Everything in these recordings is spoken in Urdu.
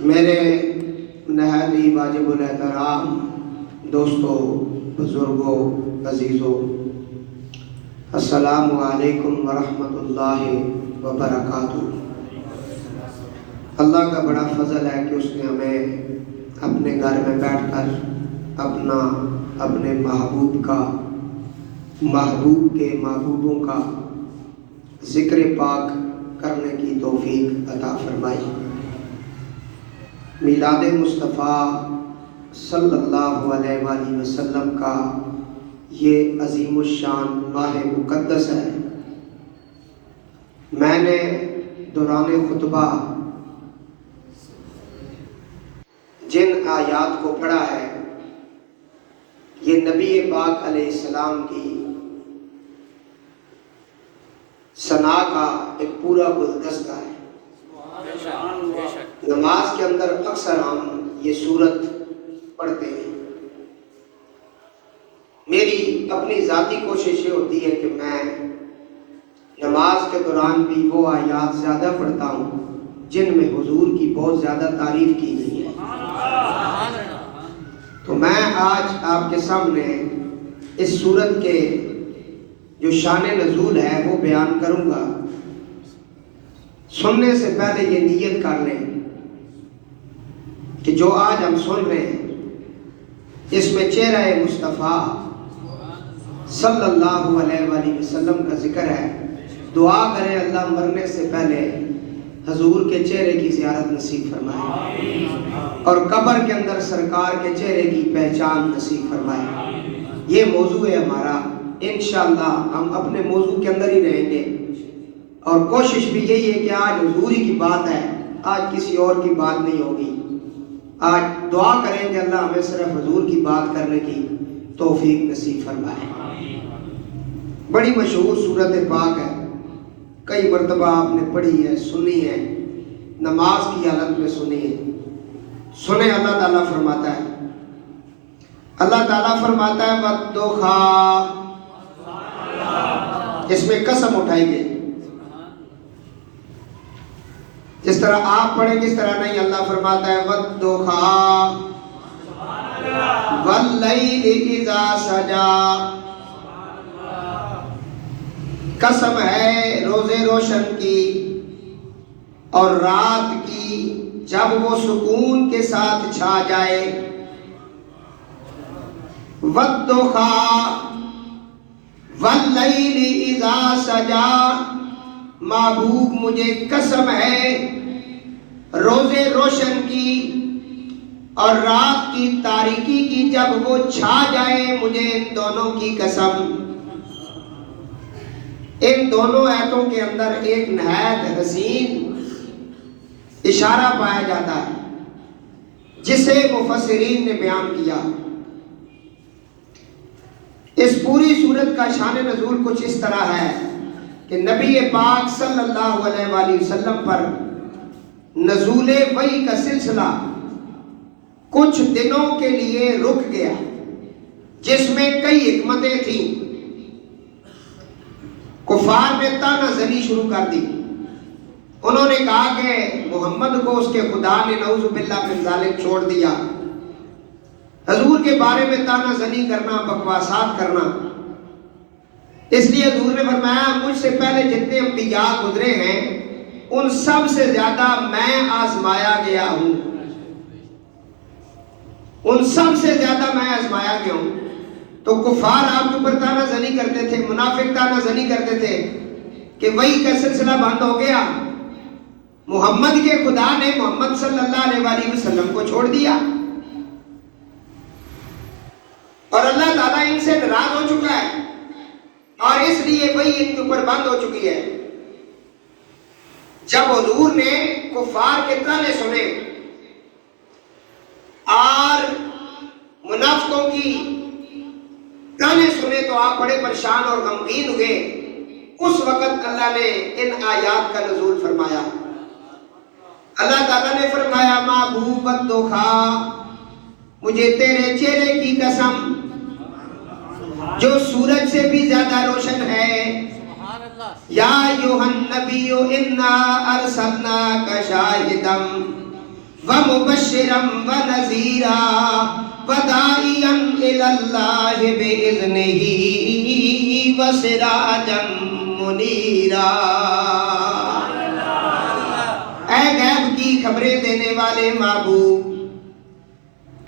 میرے نہایت ہی واجب الاحترام دوستوں، بزرگوں، عزیزوں، السلام علیکم ورحمۃ اللہ وبرکاتہ۔ اللہ کا بڑا فضل ہے کہ اس نے ہمیں اپنے گھر میں بیٹھ کر اپنے محبوب کے محبوبوں کا ذکر پاک کرنے کی توفیق عطا فرمائی۔ میلاد مصطفیٰ صلی اللہ علیہ وآلہ وسلم کا یہ عظیم الشان ماہ مقدس ہے۔ میں نے دوران خطبہ جن آیات کو پڑھا ہے، یہ نبی پاک علیہ السلام کی ثنا کا ایک پورا گلدستہ ہے۔ نماز کے اندر اکثر ہم یہ سورت پڑھتے ہیں۔ میری اپنی ذاتی کوشش یہ ہوتی ہے کہ میں نماز کے دوران بھی وہ آیات زیادہ پڑھتا ہوں جن میں حضور کی بہت زیادہ تعریف کی گئی ہے۔ تو میں آج آپ کے سامنے اس سورت کے جو شان نزول ہے وہ بیان کروں گا۔ سننے سے پہلے یہ نیت کر لیں کہ جو آج ہم سن رہے ہیں اس میں چہرہ مصطفیٰ صلی اللہ علیہ وآلہ وسلم کا ذکر ہے۔ دعا کریں اللہ مرنے سے پہلے حضور کے چہرے کی زیارت نصیب فرمائے اور قبر کے اندر سرکار کے چہرے کی پہچان نصیب فرمائے۔ یہ موضوع ہے ہمارا، انشاءاللہ ہم اپنے موضوع کے اندر ہی رہیں گے اور کوشش بھی یہی ہے کہ آج حضور ہی کی بات ہے، آج کسی اور کی بات نہیں ہوگی۔ آج دعا کریں کہ اللہ ہمیں صرف حضور کی بات کرنے کی توفیق نصیب فرمائے۔ بڑی مشہور سورت پاک ہے، کئی مرتبہ آپ نے پڑھی ہے، سنی ہے، نماز کی حالت میں سنی ہے۔ سنیں اللہ تعالیٰ فرماتا ہے، اللہ تعالیٰ فرماتا ہے وَالضُّحَىٰ، اس میں قسم اٹھائی گئی۔ جس طرح آپ پڑھیں گے اس طرح نہیں، اللہ فرماتا ہے وَالضُّحَىٰ وَاللَّيْلِ إِذَا سَجَىٰ، قسم ہے روز روشن کی اور رات کی جب وہ سکون کے ساتھ چھا جائے۔ وَالضُّحَىٰ وَاللَّيْلِ إِذَا سَجَىٰ، محبوب مجھے قسم ہے روز روشن کی اور رات کی تاریکی کی جب وہ چھا جائے، مجھے ان دونوں کی قسم۔ ان دونوں آیتوں کے اندر ایک نہایت حسین اشارہ پایا جاتا ہے جسے مفسرین نے بیان کیا۔ اس پوری سورت کا شان نزول کچھ اس طرح ہے کہ نبی پاک صلی اللہ علیہ وآلہ وسلم پر نزول وحی کا سلسلہ کچھ دنوں کے لیے رک گیا، جس میں کئی حکمتیں تھیں۔ کفار نے طعنہ زنی شروع کر دی، انہوں نے کہا کہ محمد کو اس کے خدا نے نعوذ باللہ من ذالک چھوڑ دیا۔ حضور کے بارے میں طعنہ زنی کرنا، بکواسات کرنا۔ اس لیے حضور نے فرمایا مجھ سے پہلے جتنے انبیاء گزرے ہیں ان سب سے زیادہ میں آزمایا گیا ہوں، ان سب سے زیادہ میں آزمایا گیا ہوں۔ تو کفار آپ کے اوپر طعنہ زنی کرتے تھے، منافق طعنہ زنی کرتے تھے کہ وحی کا سلسلہ بند ہو گیا، محمد کے خدا نے محمد صلی اللہ علیہ وآلہ وسلم کو چھوڑ دیا اور اللہ تعالیٰ ان سے ناراض ہو چکا ہے اور اس لیے وحی ان کے اوپر بند ہو چکی ہے۔ جب حضور نے کفار کے طعنے سنے اور منافقوں کی طعنے سنے تو آپ بڑے پریشان اور غمگین ہوئے۔ اس وقت اللہ نے ان آیات کا نزول فرمایا۔ اللہ تعالیٰ نے فرمایا محبوب وَالضُّحَىٰ، مجھے تیرے چہرے کی قسم جو سورج سے بھی زیادہ روشن ہے۔ یا ایھا النبی انا ارسلناک شاہدا ومبشرا ونذیرا وداعیا الی اللہ بإذنہ وسراجا منیرا۔ اے غیب کی خبریں دینے والے محبوب،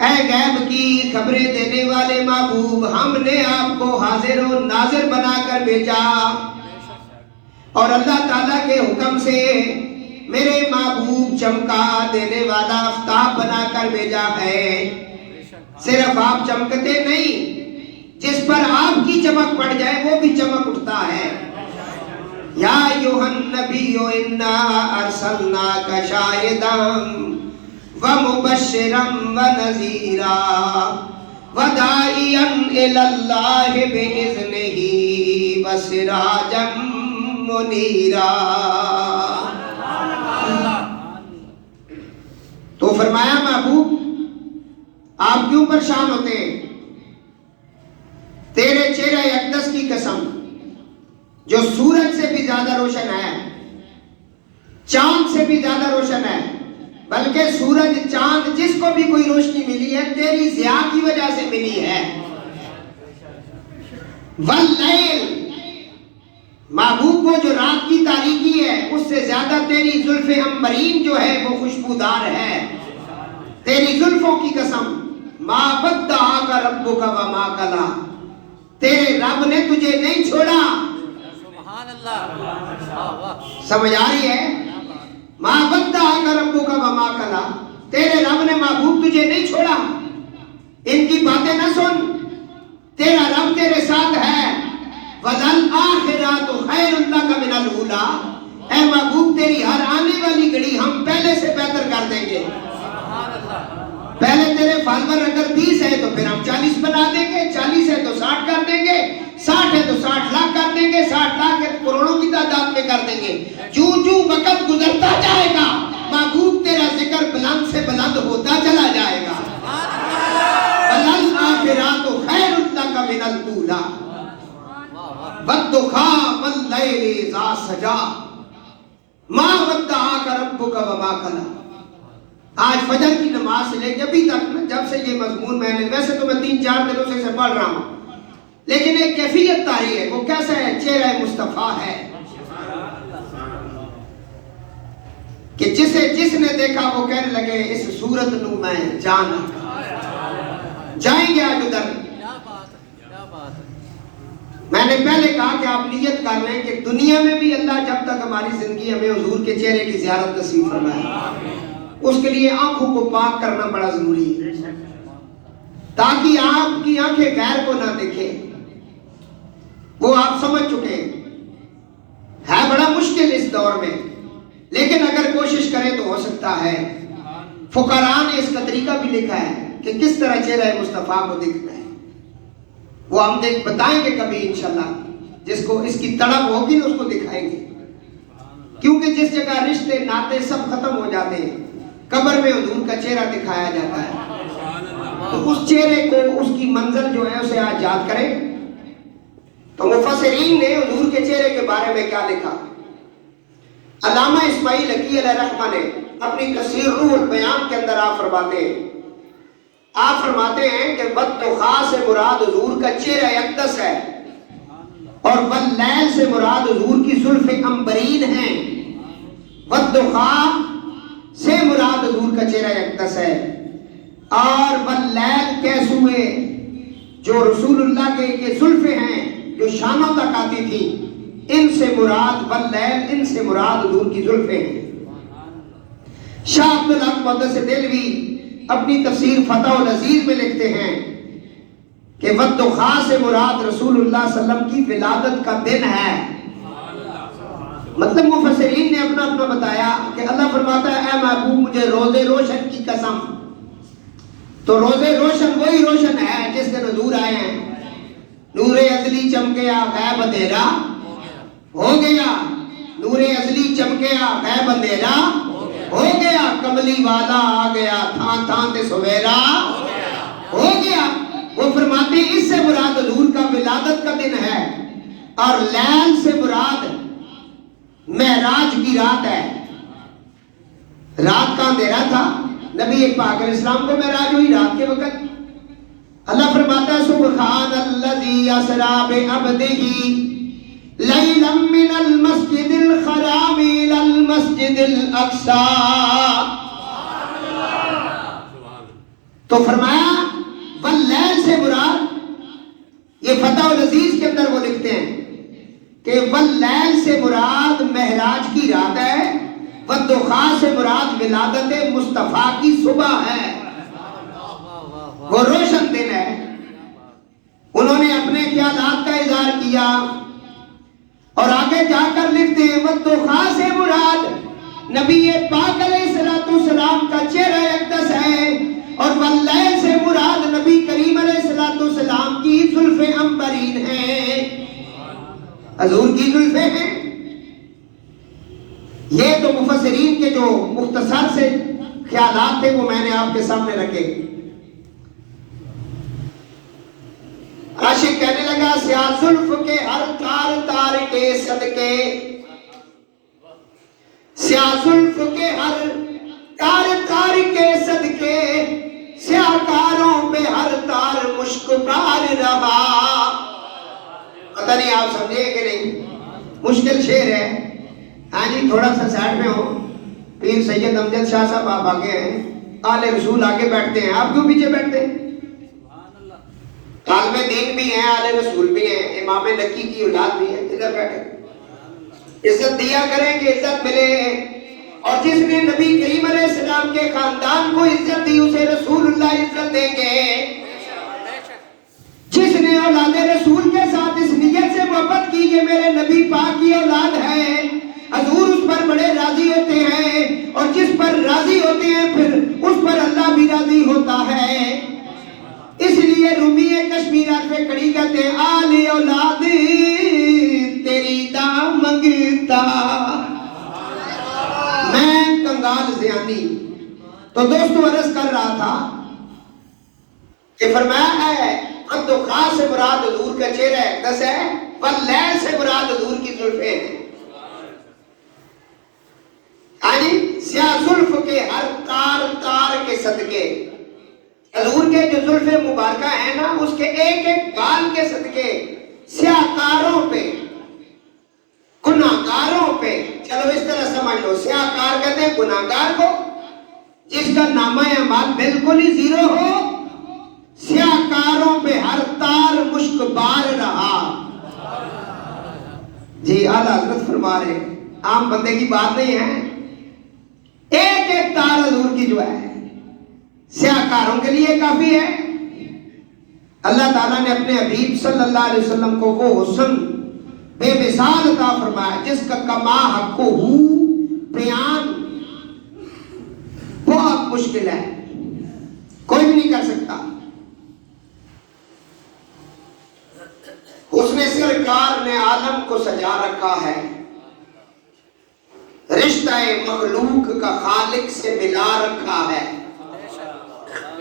اے غیب کی خبریں دینے والے محبوب، ہم نے آپ کو حاضر و ناظر بنا کر بھیجا، اور اللہ تعالیٰ کے حکم سے میرے محبوب چمکا دینے والا آفتاب بنا کر بھیجا ہے۔ صرف آپ چمکتے نہیں، جس پر آپ کی چمک پڑ جائے وہ بھی چمک اٹھتا ہے۔ یا ایھا النبی انا ارسلناک شاہدا ومبشرا ونذیرا وداعیا الی اللہ بإذنہ وسراجا منیرا۔ تو فرمایا محبوب آپ کیوں پریشان ہوتے ہیں؟ تیرے چہرہ اقدس کی قسم جو سورج سے بھی زیادہ روشن ہے، چاند سے بھی زیادہ روشن ہے، بلکہ سورج چاند جس کو بھی کوئی روشنی ملی ہے تیری ضیاء کی وجہ سے ملی ہے۔ واللیل، محبوب وہ جو رات کی تاریکی ہے اس سے زیادہ تیری زلف عنبرین جو ہے وہ خوشبودار ہے۔ تیری زلفوں کی قسم، ما ودعک ربک وما قلی، تیرے رب نے تجھے نہیں چھوڑا۔ سمجھ آ رہی ہے؟ ما ودعک ربک وما قلی، تیرے رب نے محبوب تجھے نہیں چھوڑا۔ ان کی باتیں نہ سن، تیرا رب تیرے ساتھ ہے۔ وَلَلْآخِرَةُ خَيْرٌ لَكَ مِنَ الْأُولَىٰ، اے محبوب تیری ہر آنے والی گھڑی ہم پہلے سے بہتر کر دیں گے۔ پہلے تیرے فالوور اگر 20 ہے تو پھر ہم 40 بنا دیں گے، 40 ہے تو 60 کر دیں گے، 60 ہے تو 60 لاکھ کر دیں گے، 60 لاکھ ہے تو کروڑوں کی تعداد میں کر دیں گے۔ جو وقت گزرتا جائے گا محبوب تیرا ذکر بلند سے بلند ہوتا چلا جائے گا۔ وَلَلْآخِرَةُ خَيْرٌ لَكَ مِنَ الْأُولَىٰ وَالضُّحَىٰ وَاللَّيْلِ إِذَا سَجَىٰ مَا وَدَّعَكَ رَبُّكَ وَمَا قَلَىٰ۔ آج فجر کی نماز سے لے کے ابھی تک جب سے یہ مضمون میں نے، ویسے تو میں 3-4 دنوں سے اسے پڑھ رہا ہوں، لیکن ایک کیفیت طاری ہے، وہ کیسا ہے؟ چہرہ مصطفیٰ ہے کہ جس نے دیکھا وہ کہنے لگے اس صورت نو میں جانا۔ جائیں گے آج ادھر۔ میں نے پہلے کہا کہ آپ نیت کر لیں کہ دنیا میں بھی اللہ جب تک ہماری زندگی ہمیں حضور کے چہرے کی زیارت نصیب فرمائے، اس کے لیے آنکھوں کو پاک کرنا بڑا ضروری ہے، تاکہ آپ کی آنکھیں غیر کو نہ دیکھیں۔ وہ آپ سمجھ چکے ہیں، ہے بڑا مشکل اس دور میں، لیکن اگر کوشش کریں تو ہو سکتا ہے۔ فقراء نے اس کا طریقہ بھی لکھا ہے کہ کس طرح چہرہ مصطفیٰ کو دیکھنا ہے، وہ ہم بتائیں گے کبھی انشاءاللہ، جس کو اس کی تڑپ ہوگی نا اس کو دکھائیں گے، کیونکہ جس جگہ رشتے ناطے سب ختم ہو جاتے ہیں قبر میں حضور کا چہرہ دکھایا جاتا ہے، تو اس چہرے کو، اس کی منزل جو ہے اسے آج یاد کریں۔ تو مفسرین نے حضور کے چہرے کے بارے میں کیا لکھا؟ علامہ اسماعیل حقی علیہ رحمہ نے اپنی تفسیر روح البیان کے اندر آپ فرماتے ہیں کہ والضحیٰ سے مراد حضور کا چہرہ اقدس ہے، اور واللیل سے مراد حضور کی زلف عنبرین ہیں۔ والضحیٰ سے مراد حضور کا چہرہ اقدس ہے، اور واللیل کیسوئے جو رسول اللہ کے یہ زلفیں ہیں جو شانوں تک آتی تھی، ان سے مراد واللیل، ان سے مراد حضور کی زلفیں ہیں۔ شاہ عبدالحق مقدس دہلوی اپنی تفسیر فتح العزیز میں لکھتے ہیں کہ والضحیٰ سے مراد رسول اللہ صلی اللہ علیہ وسلم کی ولادت کا دن ہے۔ مطلب مفسرین نے اپنا بتایا کہ اللہ فرماتا ہے اے محبوب مجھے روز روشن کی قسم، تو روز روشن وہی روشن ہے جس دن حضور آئے ہیں۔ نور ازلی چمکیا غیب اندھیرا ہو گیا، نور ازلی چمکیا غیب اندھیرا ہو گیا، کملی والا آ گیا تھان تھان تے سویرا ہو گیا۔ وہ فرماتے ہیں اس سے مراد حضور کا ولادت کا دن ہے، اور لیل سے مراد معراج کی رات ہے۔ رات کا اندھیرا تھا، نبی پاک علیہ السلام کو معراج ہوئی رات کے وقت. اللہ فرماتا ہے سبحان الذی اسری بعبدہ لیلا من المسجد الحرام الی المسجد الاقصی. تو فرمایا واللیل سے مراد، یہ فتح العزیز کے اندر وہ لکھتے ہیں کہ واللیل سے مراد معراج کی رات ہے، والضحیٰ سے مراد ولادت مصطفیٰ کی صبح ہے، وہ روشن دن ہے. انہوں نے اپنے خیالات کا اظہار کیا اور آگے جا کر لکھتے ہیں والضحیٰ سے مراد نبی پاک علیہ السلام کا چہرہ اقدس ہے، اور واللیل سے مراد نبی کریم علیہ السلام کی زلفیں عنبرین ہیں، حضور کی زلفیں ہیں. یہ تو مفسرین کے جو مختصر سے خیالات تھے وہ میں نے آپ کے سامنے رکھے. عاشق کہنے لگا سیاہ زلف کے ہر تار تار کے صدقے، سیاہ زلف کے ہر تار تار کے صدقے، سیاہ کاروں پہ ہر تار مشک بار رہا. پتہ نہیں آپ سمجھے کہ نہیں، مشکل شعر ہے. ہاں جی تھوڑا سا سائڈ میں ہو. پیر سید امجد شاہ صاحب آپ آگے ہیں، آل رسول آگے بیٹھتے ہیں، آپ کیوں پیچھے بیٹھتے ہیں؟ عالم دین بھی ہیں، آل رسول بھی ہیں، امام نکی کی اولاد بھی ہے، ادھر بیٹھے. عزت دیا کریں کہ عزت ملے، اور جس نے نبی کریم علیہ السلام کے خاندان کو عزت دی اسے رسول اللہ عزت دیں گے. جس نے اولاد رسول کے ساتھ اس نیت سے محبت کی کہ میرے نبی پاک کی اولاد ہے، حضور اس پر بڑے راضی ہوتے ہیں، اور جس پر راضی ہوتے ہیں پھر اس پر اللہ بھی راضی ہوتا ہے. اس لیے رومی کشمیرات پہ کڑی کہتے ہیں آل اولاد تیری دا منگتا میں کنگال زیانی. تو دوستو عرض کر رہا تھا کہ فرمایا ہے والضحیٰ سے مراد حضور کا چہرہ اقدس ہے، واللیل سے مراد حضور کی زلفیں ہیں. یعنی سیاہ زلف کے ہر تار تار کے صدقے، حضور کے جو زلف مبارکہ ہیں نا اس کے ایک ایک بال کے صدقے سیاہ کاروں پہ، گناہگاروں پہ. چلو اس طرح سمجھ لو، سیاہ کار کہتے ہیں گناہگار کو جس کا نامہ اعمال بالکل ہی زیرو ہو. سیاہ کاروں پہ ہر تار مشک بار رہا. جی اعلیٰ حضرت فرما رہے ہیں، عام بندے کی بات نہیں ہے. ایک ایک تار حضور کی جو ہے سیاہ کاروں کے لیے کافی ہے. اللہ تعالیٰ نے اپنے حبیب صلی اللہ علیہ وسلم کو وہ حسن بے مثال عطا فرمایا جس کا کما حق ہو بیان بہت مشکل ہے، کوئی بھی نہیں کر سکتا. حسن سرکار نے عالم کو سجا رکھا ہے، رشتہ مخلوق کا خالق سے ملا رکھا ہے.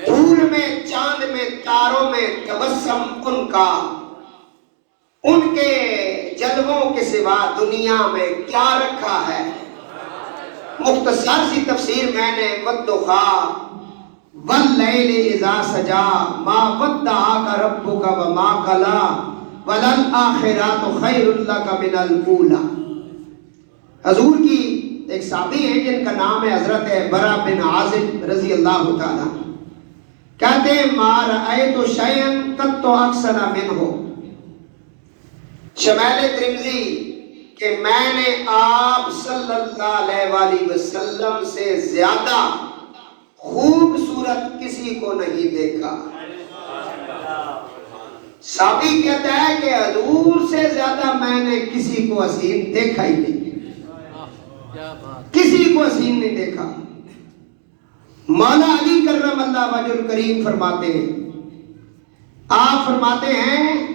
پھول میں چاند میں تاروں میں تبسم ان کا، ان کے جلووں کے سوا دنیا میں کیا رکھا ہے. مختصر سی تفسیر میں نے والضحیٰ واللیل اذا سجا ما ودعک ربک وما قلی وللآخرۃ خیر لک من الاولی. حضور کی ایک صحابی ہیں جن کا نام ہے حضرت برا بن عازب رضی اللہ تعالیٰ، کہتے ہیں ما رأیت شیئا قط اکثر منہ. شمائل ترمذی کہ میں نے آپ صلی اللہ علیہ وآلہ وسلم سے زیادہ خوبصورت کسی کو نہیں دیکھا. صحابی کہتا ہے کہ حضور سے زیادہ میں نے کسی کو حسین دیکھا ہی نہیں، کسی کو حسین نہیں دیکھا. مولا علی کرم اللہ وجہ الکریم فرماتے ہیں، آپ فرماتے ہیں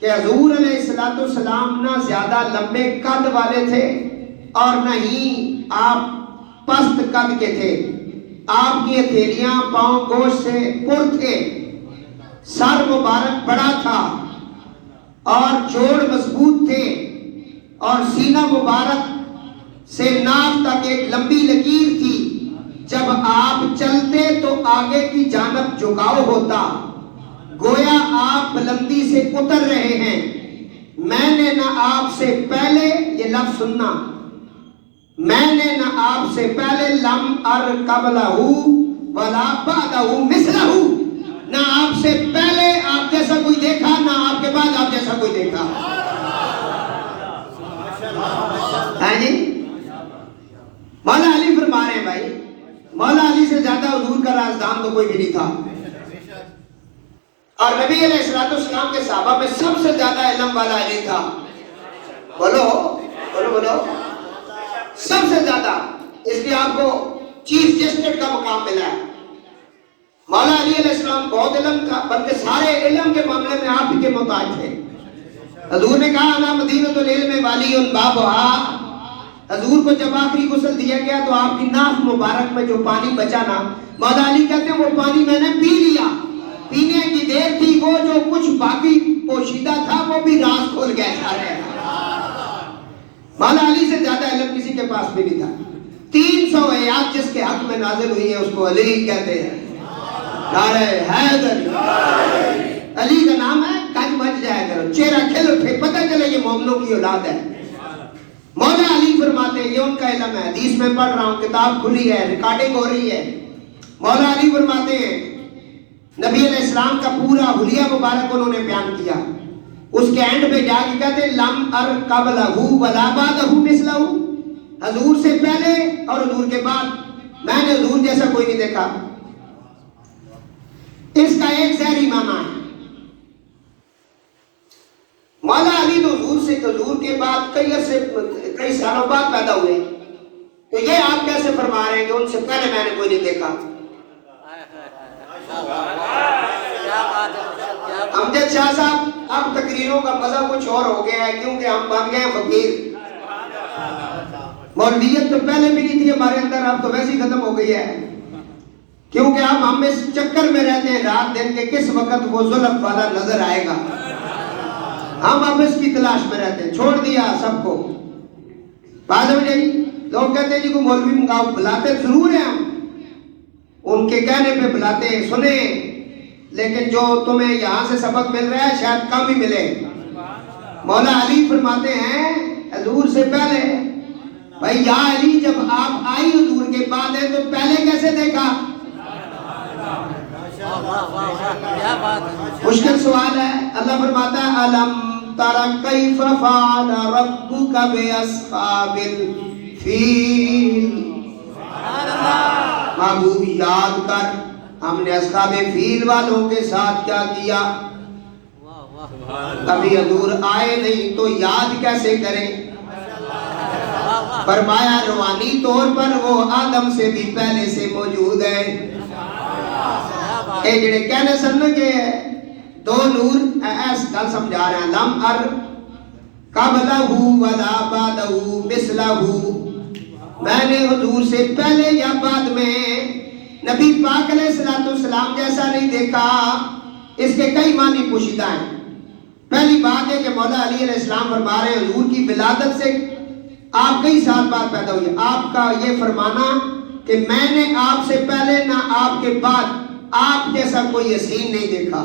کہ حضور علیہ السلام نہ زیادہ لمبے قد والے تھے اور نہ ہی آپ پست قد کے تھے. آپ کی ہتھیلیاں پاؤں گوشت سے پر تھے، سر مبارک بڑا تھا اور جوڑ مضبوط تھے، اور سینہ مبارک سے ناف تک ایک لمبی لکیر تھی. جب آپ چلتے آگے کی جانب جھکاؤ ہوتا، گویا آپ بلندی سے اتر رہے ہیں، میں نے نہ آپ سے پہلے، یہ لفظ سننا، میں نے نہ آپ سے پہلے لم ار قبلہ ولا بعدہ مثلہ، نہ آپ سے پہلے آپ جیسا کوئی دیکھا، نہ آپ کے بعد آپ جیسا کوئی دیکھا. ہاں جی، مولا علی فرما رہے ہیں بھائی، مولا علی سے زیادہ حضور کا رازدان تو کوئی بھی نہیں تھا. اور نبی علیہ السلام کے صحابہ میں سب سے زیادہ علم والا علی تھا. بولو بولو بولو، سب سے زیادہ. اس لیے آپ کو چیف جسٹس کا مقام ملا ہے. مولا علی علیہ السلام بہت علم تھا، بلکہ سارے علم کے معاملے میں آپ ہی کے محتاج تھے. حضور نے کہا انا مدینۃ العلم والی بابھا. حضور کو جب آخری غسل دیا گیا تو آپ کی ناف مبارک میں جو پانی بچا نا، مولا علی کہتے ہیں وہ پانی میں نے پی لیا. پینے کی دیر تھی، وہ جو کچھ باقی پوشیدہ تھا وہ بھی راز کھل گیا سارے. مولا علی سے زیادہ علم کسی کے پاس بھی نہیں تھا. 300 آیات جس کے حق میں نازل ہوئی ہیں اس کو علی کہتے ہیں. نعرہ حیدر، علی کا نام ہے، کج بج جایا کرو، چہرہ کھل اٹھے، پتہ چلے یہ مومنوں کی اولاد ہے. مولا علی فرماتے ہیں یہ ان کا علم ہے. حدیث میں پڑھ رہا ہوں، کتاب کھلی ہے، ریکارڈنگ ہو رہی ہے. مولا علی فرماتے ہیں نبی علیہ السلام کا پورا حلیہ مبارک انہوں نے بیان کیا. اس کے اینڈ پہ جا کے کہتے ہیں لم ار قبلہ ولا بعدہ مثلہ، حضور سے پہلے اور حضور کے بعد میں نے حضور جیسا کوئی نہیں دیکھا. اس کا ایک ظاہری معنی ہے، مولا علی تو حضور کے بعد کئی سالوں بعد پیدا ہوئے، تو یہ آپ کیسے فرما رہے ہیں کہ ان سے پہلے میں نے کوئی نہیں دیکھا. امجد شاہ صاحب، اب تقریروں کا مزہ کچھ اور ہو گیا ہے کیونکہ ہم بن گئے فقیر. مولویت تو پہلے بھی نہیں تھی ہمارے اندر، اب تو ویسے ہی ختم ہو گئی ہے کیونکہ اب ہم اس چکر میں رہتے ہیں رات دن کے کس وقت وہ ظلم والا نظر آئے گا. ہم اب اس کی تلاش میں رہتے ہیں، چھوڑ دیا سب کو. بات ہو جائے، لوگ کہتے ہیں جی کو مولوی منگاؤ، بلاتے ضرور ہیں ہم، ان کے کہنے پہ بلاتے ہیں، سنیں، لیکن جو تمہیں یہاں سے سبق مل رہا ہے شاید کم ہی ملے. مولا علی فرماتے ہیں حضور سے پہلے، بھائی یا علی جب آپ آئی حضور کے بعد ہیں تو پہلے کیسے دیکھا؟ مشکل سوال ہے. اللہ فرماتا ہے الم تر کیف فعل ربک باصحاب الفیل. محبوب یاد کر ہم نے اصحاب فیل والوں کے ساتھ کیا کیا. ابھی حضور آئے نہیں تو یاد کیسے کریں. فرمایا روحانی طور پر وہ آدم سے بھی پہلے سے موجود ہے. اے جڑے کہنے سننے کے دو نور ایس گل سمجھا رہے ہیں. لم ار قبلہ ولا بعدہ مثلہ، میں نے حضور سے پہلے یا بعد میں نبی پاک علیہ السلام جیسا نہیں دیکھا. اس کے کئی معنی پوشیدہ ہیں. پہلی بات ہے کہ مولا علی علیہ السلام فرما رہے ہیں حضور کی ولادت سے آپ کئی سال بعد پیدا ہوئے. آپ کا یہ فرمانا کہ میں نے آپ سے پہلے نہ آپ کے بعد آپ جیسا کوئی یسین نہیں دیکھا.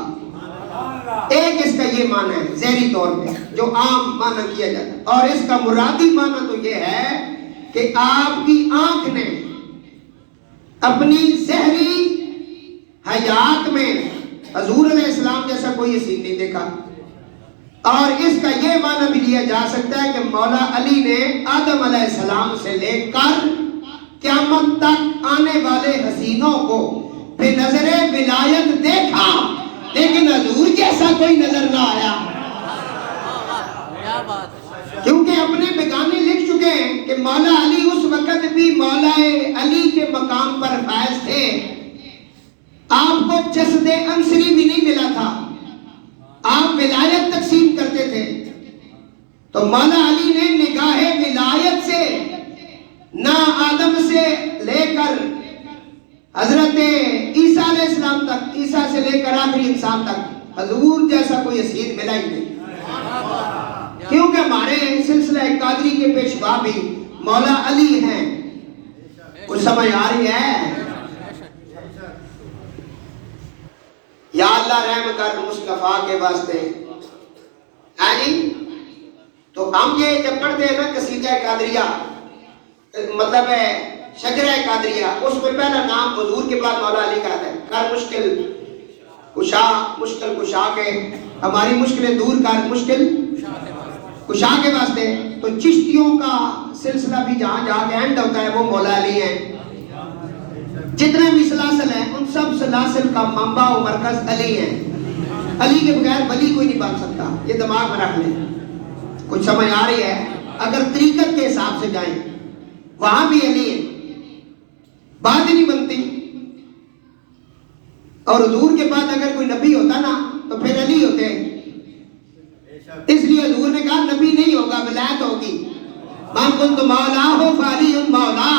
ایک اس کا یہ معنی ہے ظاہری طور پہ جو عام معنی کیا جاتا ہے، اور اس کا مرادی معنی تو یہ ہے کہ آپ کی آنکھ نے اپنی ظاہری حیات میں حضور علیہ السلام جیسا کوئی یسین نہیں دیکھا. اور اس کا یہ معنی بھی لیا جا سکتا ہے کہ مولا علی نے آدم علیہ السلام سے لے کر قیامت تک آنے والے حسینوں کو بے نظر ولایت دیکھا، لیکن حضور جیسا کوئی نظر نہ آیا. کیونکہ اپنے بیگانے لکھ چکے ہیں کہ مولا علی اس وقت بھی مولا علی کے مقام پر فائز تھے. آپ کو جسد انصری بھی نہیں ملا تھا، آپ ولایت تقسیم کرتے تھے. تو مولا علی نے نگاہ ولایت سے نہ آدم سے لے کر حضرت عیسیٰ علیہ السلام تک، عیسیٰ سے لے کر آخری انسان تک حضور جیسا کوئی حسین ملا ہی نہیں. کیونکہ ہمارے سلسلہ قادری کے پیشوا بھی مولا علی ہیں. کچھ سمجھ آ رہی ہے؟ اللہ رحم کر مصطفیٰ کے واسطے. ہاں جی، تو ہم یہ جب پڑھتے ہیں نا قصیدہ قادریہ، مطلب ہے شجرہ قادریہ، اس میں پہلا نام حضور کے بعد مولا علی کا ہے. کر مشکل کشا، مشکل کشا کے ہماری مشکلیں دور کر، مشکل کشا کے واسطے. تو چشتیوں کا سلسلہ بھی جہاں جہاں کے اینڈ ہوتا ہے وہ مولا علی ہیں. جتنے بھی سلاسل ہیں ان سب سلاسل کا منبع و مرکز علی ہے. علی کے بغیر ولی کوئی نہیں بن سکتا، یہ دماغ میں رکھ لیں. کچھ سمجھ آ رہی ہے؟ اگر طریقت کے حساب سے جائیں وہاں بھی علی ہے، بات ہی نہیں بنتی. اور حضور کے بعد اگر کوئی نبی ہوتا نا تو پھر علی ہوتے. اس لیے حضور نے کہا نبی نہیں ہوگا، ولایت ہوگی. مَا كُنْتُ مَوْلَاهُ فَعَلِيٌّ مَوْلَا،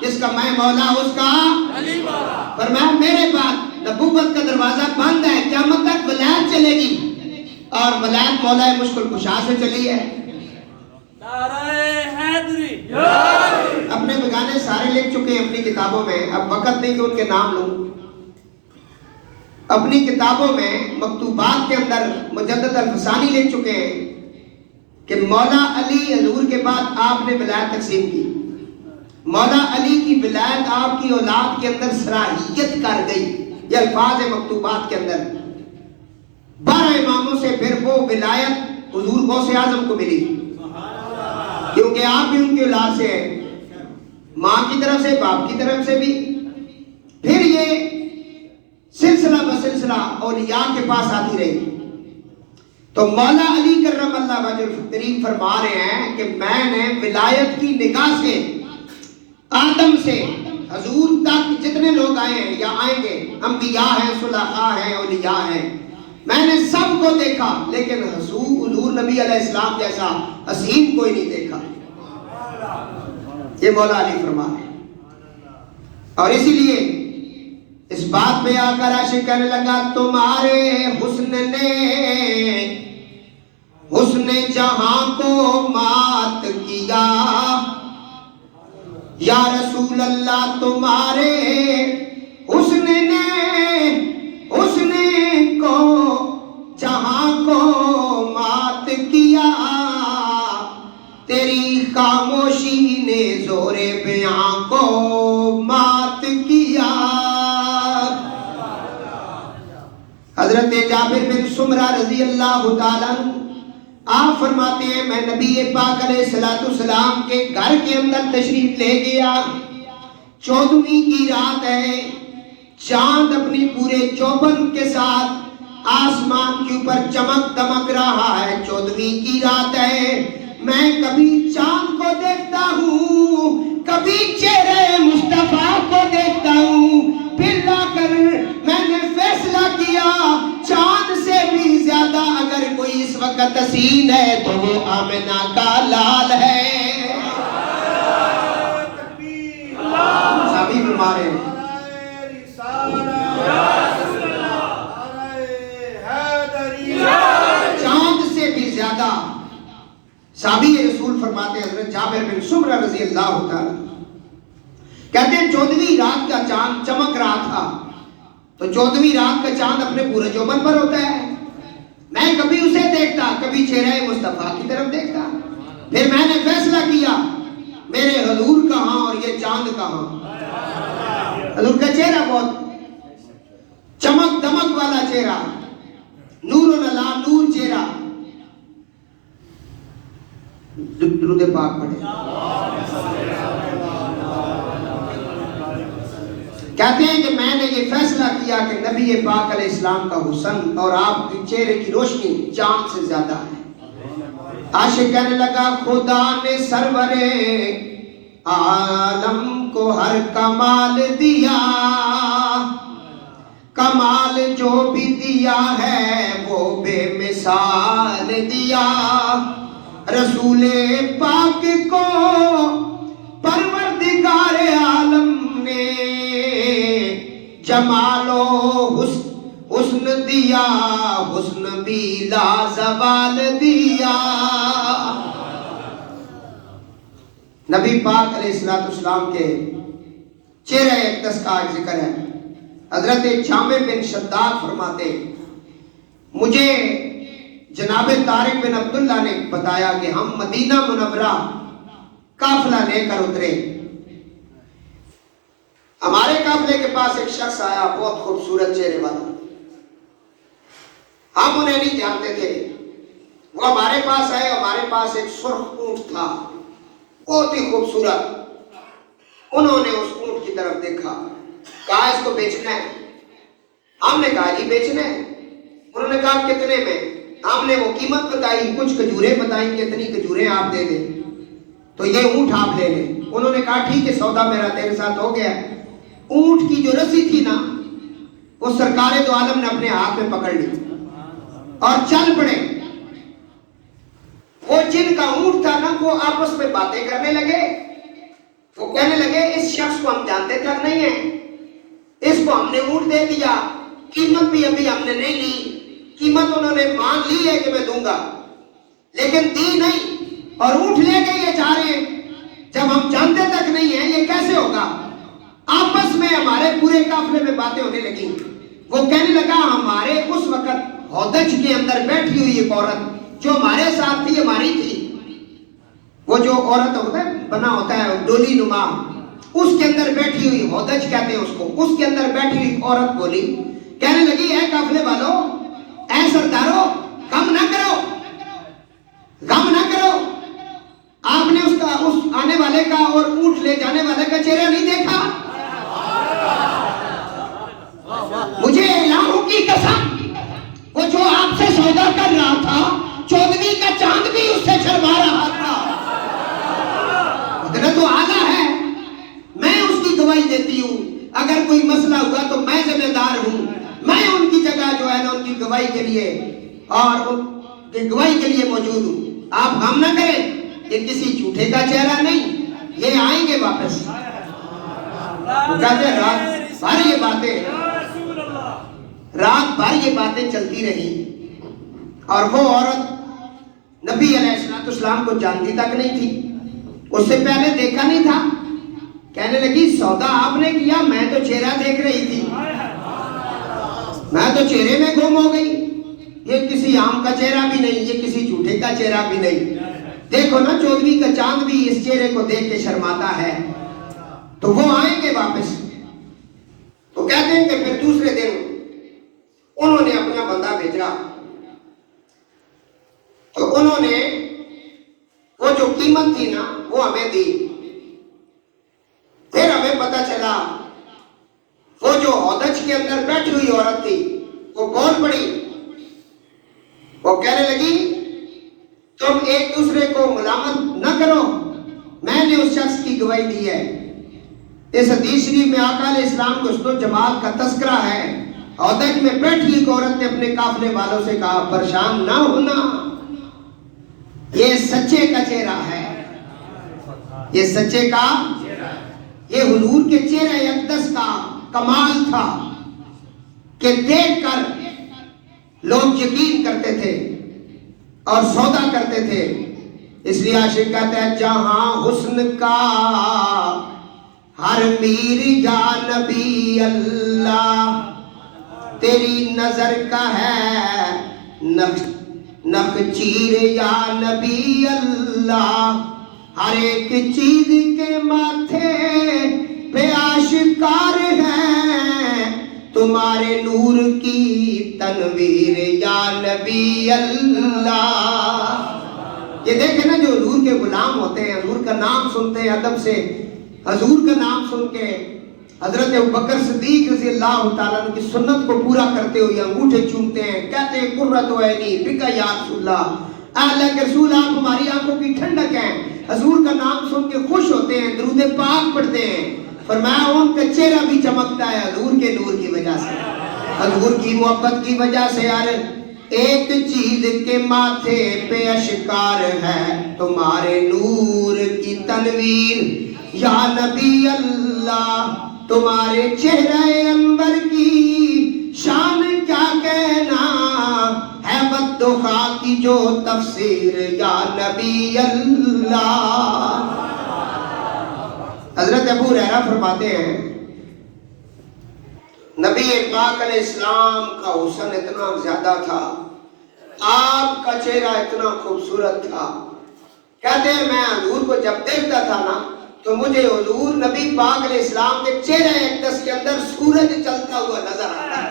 جس کا میں مولا اس کا علی مولا. فرمایا میرے بعد نبوت کا دروازہ بند ہے، قیامت تک ولایت چلے گی، اور ولایت مولا مشکل کشا سے چلی ہے. اپنے بگانے سارے لکھ چکے ہیں اپنی کتابوں میں، اب وقت نہیں کہ ان کے نام لوں. اپنی کتابوں میں مکتوبات کے اندر مجدد الفسانی لکھ چکے ہیں کہ مولا علی حضور کے بعد آپ نے ولایت تقسیم کی. مولا علی کی ولایت آپ کی اولاد کے اندر صلاحیت کر گئی. یہ الفاظ ہیں مکتوبات کے اندر. 12 اماموں سے پھر وہ ولایت حضور غوث اعظم کو ملی، کیونکہ آپ بھی ان کی اولاد سے ہیں، ماں کی طرف سے، باپ کی طرف سے بھی. پھر یہ سلسلہ بسلسلہ اولیاء کے پاس آتی رہی. تو مولا علی کرم اللہ وجہ کریم فرما رہے ہیں کہ میں نے ولایت کی نگاہ سے آدم سے حضور تک جتنے لوگ آئے ہیں یا آئیں گے، انبیاء ہیں، صلحاء ہیں، اولیاء ہیں، میں نے سب کو دیکھا، لیکن حضور نبی علیہ السلام جیسا حسین کوئی نہیں دیکھا. یہ مولا علی فرما رہے ہیں. اور اسی لیے اس بات پہ آ کر عاشق کہنے لگا تمہارے حسن نے حسن جہاں کو مات کیا، یا رسول اللہ تمہارے حسن نے حسن کو جہاں کو مات کیا، تیری خاموشی نے زور بیاں کو مات کیا. حضرت جابر بن سمرہ رضی اللہ تعالیٰ آپ فرماتے ہیں میں نبی پاک علیہ السلام کے گھر کے اندر تشریف لے گیا. 14ویں کی رات ہے، چاند اپنی پورے چوبن کے ساتھ آسمان کے اوپر چمک دمک رہا ہے. 14ویں کی رات ہے، میں کبھی چاند کو دیکھتا ہوں، کبھی چہرے مصطفیٰ کو دیکھتا ہوں. پھر لا کر میں نے فیصلہ کیا چاند سے بھی زیادہ اگر کوئی اس وقت حسین ہے تو وہ آمنہ کا لال ہے. صحابی فرما رہے ہیں چاند سے بھی زیادہ. صحابی رسول فرماتے ہیں حضرت جابر بن سمرہ رضی اللہ تعالی کہتے ہیں 14ویں رات کا چاند چمک رہا تھا. تو 14ویں رات کا چاند اپنے پورے چوبن پر ہوتا ہے. میں کبھی اسے دیکھتا، کبھی چہرہ مصطفیٰ کی طرف دیکھتا. پھر میں نے فیصلہ کیا میرے حضور کہاں اور یہ چاند کہاں. حضور کا چہرہ بہت چمک دمک والا چہرہ، نور و نلا نور چہرہ. درود پاک پڑھے. کہتے ہیں کہ میں نے یہ فیصلہ کیا کہ نبی پاک علیہ السلام کا حسن اور آپ کے چہرے کی روشنی چاند سے زیادہ ہے. عاشق کہنے لگا خدا نے سرور عالم کو ہر کمال دیا، کمال جو بھی دیا ہے وہ بے مثال دیا. رسول پاک کو پروردگار عالم نے جمال و حسن دیا، حسن بھی لازوال دیا. نبی پاک علیہ السلام کے چہرہ اقدس کا ذکر ہے. حضرت جامع بن شداد فرماتے ہیں مجھے جناب طارق بن عبداللہ نے بتایا کہ ہم مدینہ منورہ قافلہ لے کر اترے. ہمارے قافلے کے پاس ایک شخص آیا بہت خوبصورت چہرے والا. ہم انہیں نہیں جانتے تھے. وہ ہمارے پاس آئے. ہمارے پاس ایک سرخ اونٹ تھا بہت ہی خوبصورت. انہوں نے اس اونٹ کی طرف دیکھا, کہا اس کو بیچنا ہے. ہم نے کہا جی بیچنا ہے. انہوں نے کہا کتنے میں؟ ہم نے وہ قیمت بتائی, کچھ کھجوریں بتائیں کہ اتنی کھجوریں آپ دے دیں تو یہ اونٹ آپ لے لیں. انہوں نے کہا ٹھیک ہے سودا میرا تیرے ساتھ ہو گیا. اونٹ کی جو رسی تھی نا وہ سرکار دو عالم نے اپنے ہاتھ میں پکڑ لی اور چل پڑے. وہ جن کا اونٹ تھا نا وہ آپس میں باتیں کرنے لگے. وہ کہنے لگے اس شخص کو ہم جانتے تک نہیں ہیں, اس کو ہم نے اونٹ دے دیا, قیمت بھی ابھی ہم نے نہیں لی. قیمت انہوں نے مان لی ہے کہ میں دوں گا لیکن دی نہیں, اور اونٹ لے کے یہ جا رہے ہیں. جب ہم جانتے تک نہیں ہیں یہ کیسے ہوگا؟ آپس میں ہمارے پورے قافلے میں باتیں ہونے لگی. وہ کہنے لگا ہمارے اس وقت ہودج کے اندر بیٹھی ہوئی ایک عورت جو ہمارے ساتھ تھی ہماری تھی. وہ جو عورت ہوتا ہے بنا ہوتا ہے ڈولی نما, اس کے اندر بیٹھی ہوئی ہودج کہتے ہیں اس کو. اس کے اندر بیٹھی ہوئی عورت بولی, کہنے لگی اے قافلے والوں, اے سردارو, غم نہ کرو, غم نہ کرو. آپ نے اس آنے والے کا اور اونٹ لے جانے والے کا چہرہ نہیں دیکھا؟ مجھے الہوں کی قسم وہ جو آپ سے سودا کر رہا تھا 14ویں کا چاند بھی اس سے شرما رہا تھا. اتنا تو اعلیٰ ہے. میں اس کی گواہی دیتی ہوں. اگر کوئی مسئلہ ہوا تو میں ذمہ دار ہوں. میں ان کی جگہ جو ہے نا ان کی گواہی کے لیے اور ان کی گواہی کے لیے موجود ہوں. آپ غم نہ کریں, یہ کسی جھوٹے کا چہرہ نہیں, یہ آئیں گے واپس. وہ کہتے ہیں رات بھر یہ باتیں چلتی رہی اور وہ عورت نبی علیہ السلام کو جانتی تک نہیں تھی, اس سے پہلے دیکھا نہیں تھا. کہنے لگی سودا آپ نے کیا, میں تو چہرہ دیکھ رہی تھی, میں تو چہرے میں گم ہو گئی. یہ کسی عام کا چہرہ بھی نہیں, یہ کسی جھوٹے کا چہرہ بھی نہیں. دیکھو نا 14ویں کا چاند بھی اس چہرے کو دیکھ کے شرماتا ہے. تو وہ آئیں گے واپس. تو کہتے ہیں کہ پھر دوسرے دن انہوں نے اپنا بندہ بھیجا تو انہوں نے وہ جو قیمت تھی نا وہ ہمیں دی. پھر ہمیں پتا چلا وہ جو ہودج کے اندر بیٹھی ہوئی عورت تھی وہ بول پڑی. وہ کہنے لگی تم ایک دوسرے کو ملامت نہ کرو, میں نے اس شخص کی گواہی دی ہے. اس حدیث شریف میں آقا علیہ السلام کو حسن و جمال کا تذکرہ ہے. ہودج میں بیٹھی ایک عورت نے اپنے قافلے والوں سے کہا پریشان نہ ہونا, یہ سچے کا چہرہ ہے, یہ سچے کا, یہ حضور کے چہرہ اقدس کا کمال تھا کہ دیکھ کر لوگ یقین کرتے تھے اور سودا کرتے تھے. اس لیے عاشق کہتا ہے جہاں حسن کا ہر میر یا نبی اللہ, تیری نظر کا ہے نخچیر یا نبی اللہ. ہر ایک چیز کے ماتھے پہ آشکار ہے تمہارے نور کی تنویر یا نبی اللہ. یہ دیکھیں نا جو حضور کے غلام ہوتے ہیں, حضور کا نام سنتے ہیں ادب سے, حضور کا نام سن کے حضرت ابوبکر صدیق رضی اللہ تعالیٰ عنہ کی سنت کو پورا کرتے ہوئے انگوٹھے چومتے ہیں, کہتے ہیں قرۃ عینی بک یا رسول اللہ, اللہ کے رسول آپ ہماری آنکھوں کی ٹھنڈک ہیں. حضور کا نام سن کے خوش ہوتے ہیں, درود پاک پڑھتے ہیں. فرمایا ان کا چہرہ بھی چمکتا ہے حضور کے نور کی وجہ سے, حضور کی محبت کی وجہ سے. یار ایک چیز کے ماتھے پہ اشکار ہے تمہارے نور کی تنویر یا نبی اللہ. تمہارے چہرہ انور کی شان کیا کہنا ہے, بدخا کی جو تفسیر یا نبی اللہ. حضرت ابو ہریرہ فرماتے ہیں نبی پاک علیہ السلام کا حسن اتنا زیادہ تھا، آپ کا چہرہ اتنا خوبصورت تھا، کہتے ہیں میں حضور کو جب دیکھتا تھا نا تو مجھے حضور نبی پاک علیہ السلام کے چہرے اقدس کے اندر سورج چلتا ہوا نظر آتا ہے۔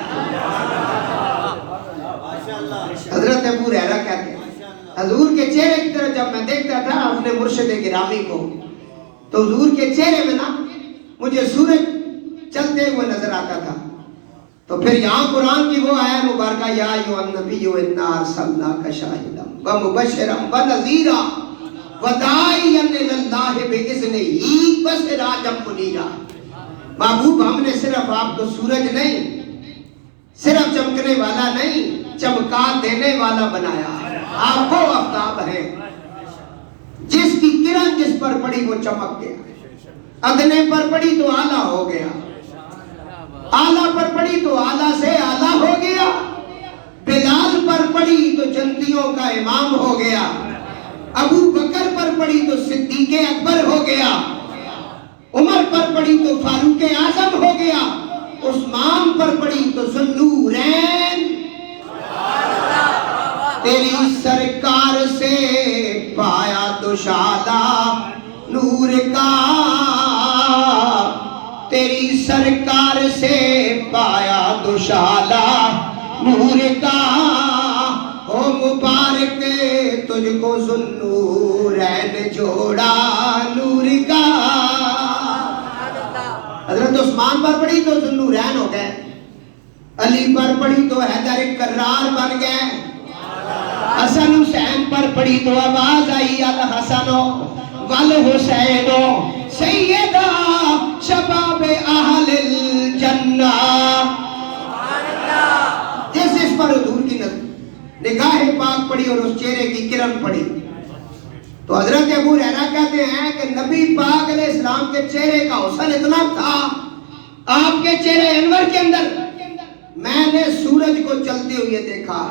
حضرت ابو ہریرہ کہتے ہیں حضور کے چہرے کی طرف جب میں دیکھتا تھا اپنے مرشد گرامی کو تو حضور کے چہرے میں نا مجھے سورج چلتے ہوئے نظر آتا تھا۔ تو پھر یہاں قرآن کی وہ آیت مبارکہ یا ایھا النبی انا ارسلناک شاہدا ومبشرا ونذیرا وداعیا الی اللہ باذنہ وسراجا منیرا۔ محبوب ہم نے صرف آپ کو سورج نہیں، صرف چمکنے والا نہیں، چمکا دینے والا بنایا ہے۔ آپ وہ آفتاب ہیں جس کی کرن جس پر پڑی وہ چمک گیا، ادنے پر پڑی تو اعلیٰ ہو گیا، اعلیٰ پر پڑی تو اعلیٰ سے اعلیٰ ہو گیا، بلال پر پڑی تو جنتیوں کا امام ہو گیا، ابو بکر پر پڑی تو صدیق اکبر ہو گیا، عمر پر پڑی تو فاروق اعظم ہو گیا، عثمان پر پڑی تو ذوالنورین۔ تیری سرکار سے پایا دوشالہ نور کا، تیری سرکار سے پایا دوشالہ نور کا، او مبارک تجھ کو ذوالنورین جوڑا نور کا۔ حضرت عثمان پر پڑھی تو ذوالنورین ہو گئے، علی پر پڑھی تو حیدر کرار بن گئے، حسن حسین پر پڑھی تو آواز آئی الحسن والحسین سیدہ شباب اہل الجنہ۔ جس پر حضور کی نگاہ پاک پڑی اور اس چہرے کی کرن پڑی تو حضرت ابو ہریرہ کہتے ہیں کہ نبی پاک علیہ السلام کے چہرے کا حسن اتنا تھا، آپ کے چہرے انور کے اندر میں نے سورج کو چلتے ہوئے دیکھا۔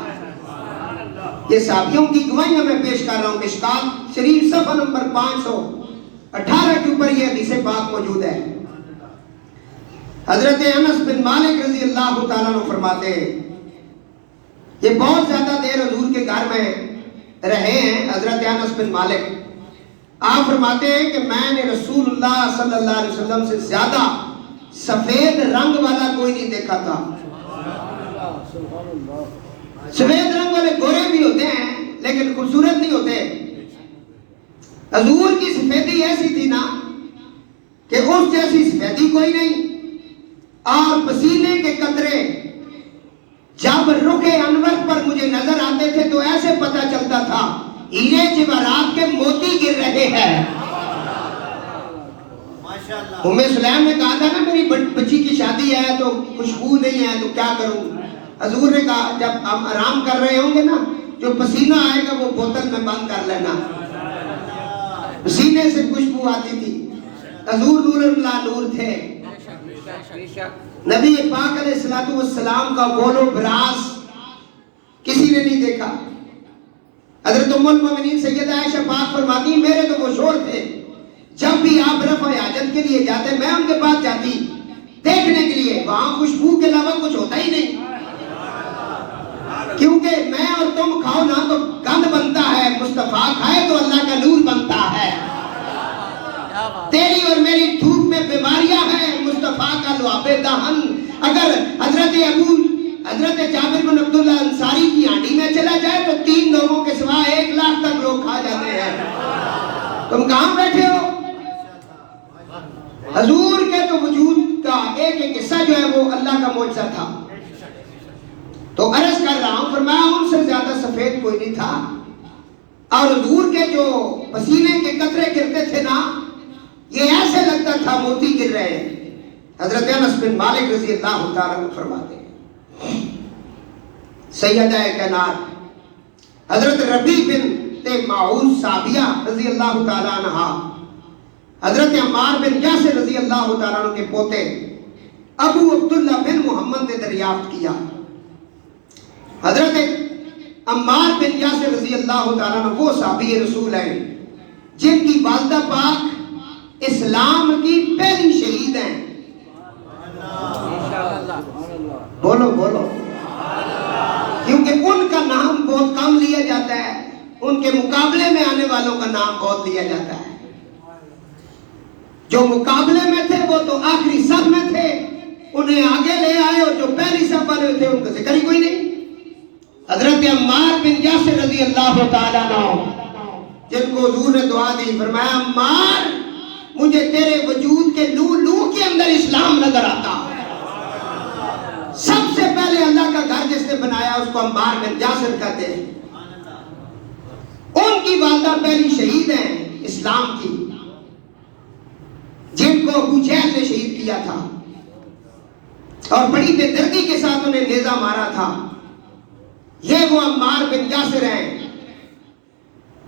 یہ صحابیوں کی گواہیاں میں پیش کر رہا ہوں، مشکات شریف صفحہ نمبر 518 کے اوپر یہ حدیث پاک موجود ہے۔ حضرت انس بن مالک رضی اللہ تعالیٰ عنہ فرماتے ہیں یہ بہت زیادہ دیر حضور کے گھر میں رہے ہیں۔ حضرت انس بن مالک آپ فرماتے ہیں کہ میں نے رسول اللہ صلی اللہ علیہ وسلم سے زیادہ سفید رنگ والا کوئی نہیں دیکھا تھا۔ سفید رنگ والے گورے بھی ہوتے ہیں لیکن خوبصورت نہیں ہوتے۔ حضور کی سفیدی ایسی تھی نا کہ اس جیسی سفیدی کوئی نہیں، اور پسینے کے قطرے جب رخ انور پر مجھے نظر آتے تھے تو ایسے پتہ چلتا تھا ہیرے جواہرات کے موتی گر رہے ہیں۔ ام سلیم نے کہا تھا نا میری بچی کی شادی ہے تو خوشبو نہیں ہے تو کیا کروں؟ حضور نے کہا جب ہم آرام کر رہے ہوں گے نا جو پسینہ آئے گا وہ بوتل میں بند کر لینا۔ پسینے سے خوشبو آتی تھی۔ حضور نور اللہ نور تھے۔ نبی پاک علیہ السلام کا بول و براز کسی نے نہیں دیکھا۔ حضرت ام المومنین سیدہ عائشہ پاک فرماتی ہیں میرے تو وہ شور تھے، جب بھی آپ رفع حاجت کے لیے جاتے میں ان کے پاس جاتی دیکھنے کے لیے، وہاں خوشبو کے علاوہ کچھ ہوتا ہی نہیں، کیونکہ میں اور تم کھاؤ نا تو گند بنتا ہے، مصطفیٰ کھائے تو اللہ کا نور بنتا ہے۔ تیری اور میری دھوپ میں بیماریاں ہیں، مصطفیٰ کا لعاب دہن اگر حضرت جابر بن عبداللہ انصاری کی ہانڈی میں چلا جائے تو 3 لوگوں کے سوا 1 لاکھ تک لوگ کھا جاتے ہیں۔ تم کہاں بیٹھے ہو؟ حضور کے تو وجود کا ایک ایک حصہ جو ہے وہ اللہ کا معجزہ تھا۔ تو عرض کر رہا ہوں فرمایا ان سے زیادہ سفید کوئی نہیں تھا، اور حضور کے جو پسینے کے قطرے گرتے تھے نا یہ ایسے لگتا تھا موتی گر رہے ہیں۔ حضرت انس بن مالک رضی اللہ تعالیٰ عنہ فرماتے ہیں سیدہ کائنات حضرت ربیع بنت معوذ صحابیہ رضی اللہ تعالیٰ عنہ، حضرت عمار بن یاسر رضی اللہ تعالیٰ عنہ کے پوتے ابو عبداللہ بن محمد نے دریافت کیا۔ حضرت عمار بن یاسر رضی اللہ تعالیٰ عنہ وہ صحابی رسول ہیں جن کی والدہ پاک اسلام کی پہلی شہید ہیں۔ بولو بولو، کیونکہ ان کا نام بہت کم لیا جاتا ہے، ان کے مقابلے میں آنے والوں کا نام بہت لیا جاتا ہے۔ جو مقابلے میں تھے وہ تو آخری صف میں تھے، انہیں آگے لے آئے، اور جو پہلی صف والے تھے ان کا ذکر ہی کوئی نہیں۔ حضرت عمار بن یاسر رضی اللہ تعالیٰ عنہ، جن کو حضور نے دعا دی، فرمایا عمار مجھے تیرے وجود کے لو لو کے اندر اسلام نظر آتا۔ سب سے پہلے اللہ کا گھر جس نے بنایا اس کو عمار بن یاسر کہتے ہیں۔ ان کی والدہ پہلی شہید ہیں اسلام کی، جن کو ابو جہل نے شہید کیا تھا اور بڑی بے دردی کے ساتھ انہیں نیزہ مارا تھا۔ یہ وہ عمار بن یاسر ہیں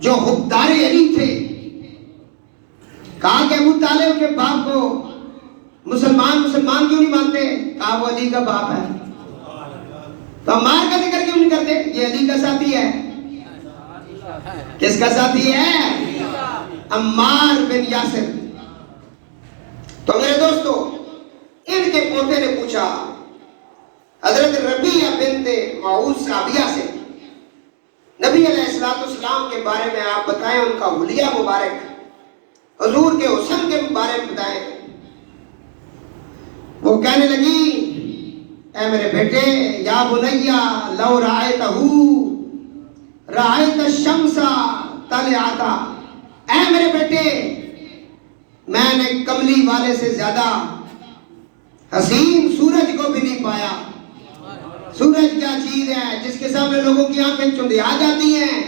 جو حبدار علی تھے۔ کہا کہ ابو طالب کے باپ کو مسلمان کیوں نہیں مانتے؟ کہا وہ علی کا باپ ہے۔ تو عمار کا ذکر کیوں نہیں کرتے؟ یہ علی کا ساتھی ہے۔ کس کا ساتھی ہے؟ عمار بن یاسر۔ تو میرے دوستو، ان کے پوتے نے پوچھا حضرت ربیعہ بنت معوذ صحابیہ سے، نبی علیہ السلام کے بارے میں آپ بتائیں، ان کا حلیہ مبارک، حضور کے حسن کے بارے میں بتائیں۔ وہ کہنے لگی اے میرے بیٹے، یا بنیا لو رأیتہ رأیت الشمس طلعتا، اے میرے بیٹے میں نے کملی والے سے زیادہ حسین سورج کو بھی نہیں پایا۔ سورج کیا چیز ہے جس کے سامنے لوگوں کی آنکھیں چندیا جاتی ہیں؟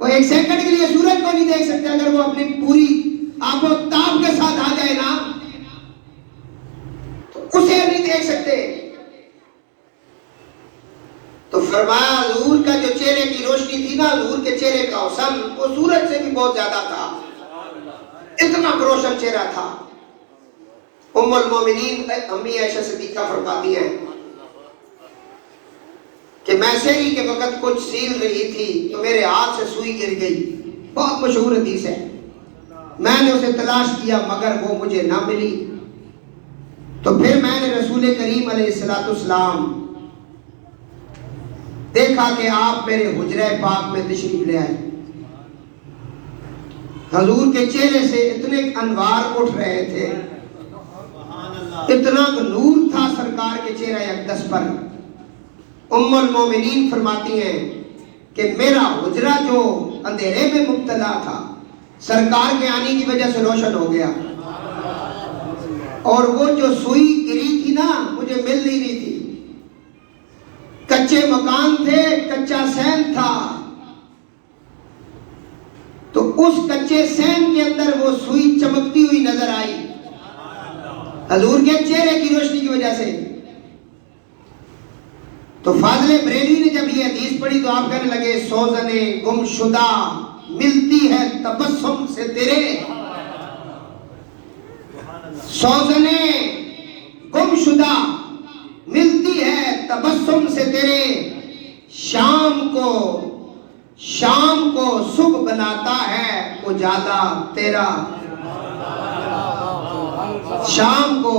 وہ ایک سیکنڈ کے لیے سورج کو نہیں دیکھ سکتے، اگر وہ اپنی پوری آب و تاب کے ساتھ آ جائے نا تو اسے نہیں دیکھ سکتے۔ تو فرمایا حضور کا جو چہرے کی روشنی تھی نا، حضور کے چہرے کا حسن وہ سورج سے بھی بہت زیادہ تھا، اتنا روشن چہرہ تھا۔ ام المومنین امی عائشہ صدیقہ فرماتی ہیں کہ میں سحری کے وقت کچھ سیل رہی تھی تو میرے ہاتھ سے سوئی گر گئی، بہت مشہور حدیث ہے۔ میں نے اسے تلاش کیا مگر وہ مجھے نہ ملی، تو پھر میں نے رسول کریم علیہ السلام دیکھا کہ آپ میرے حجرہ پاک میں تشریف لے آئے۔ حضور کے چہرے سے اتنے انوار اٹھ رہے تھے، اتنا نور تھا سرکار کے چہرہ اقدس پر۔ ام المومنین فرماتی ہیں کہ میرا حجرہ جو اندھیرے میں مبتلا تھا سرکار کے آنے کی وجہ سے روشن ہو گیا، اور وہ جو سوئی گری تھی نا مجھے مل نہیں رہی تھی، کچے مکان تھے، کچا سین تھا، تو اس کچے سین کے اندر وہ سوئی چمکتی ہوئی نظر آئی حضور کے چہرے کی روشنی کی وجہ سے۔ تو فاضل بریلوی نے جب یہ حدیث پڑھی تو آپ کہنے لگے سوزنے گم شدہ ملتی ہے تبسم سے تیرے، سوزنے گم شدہ ملتی ہے تبسم سے تیرے، شام کو صبح بناتا ہے اجالا تیرا، شام کو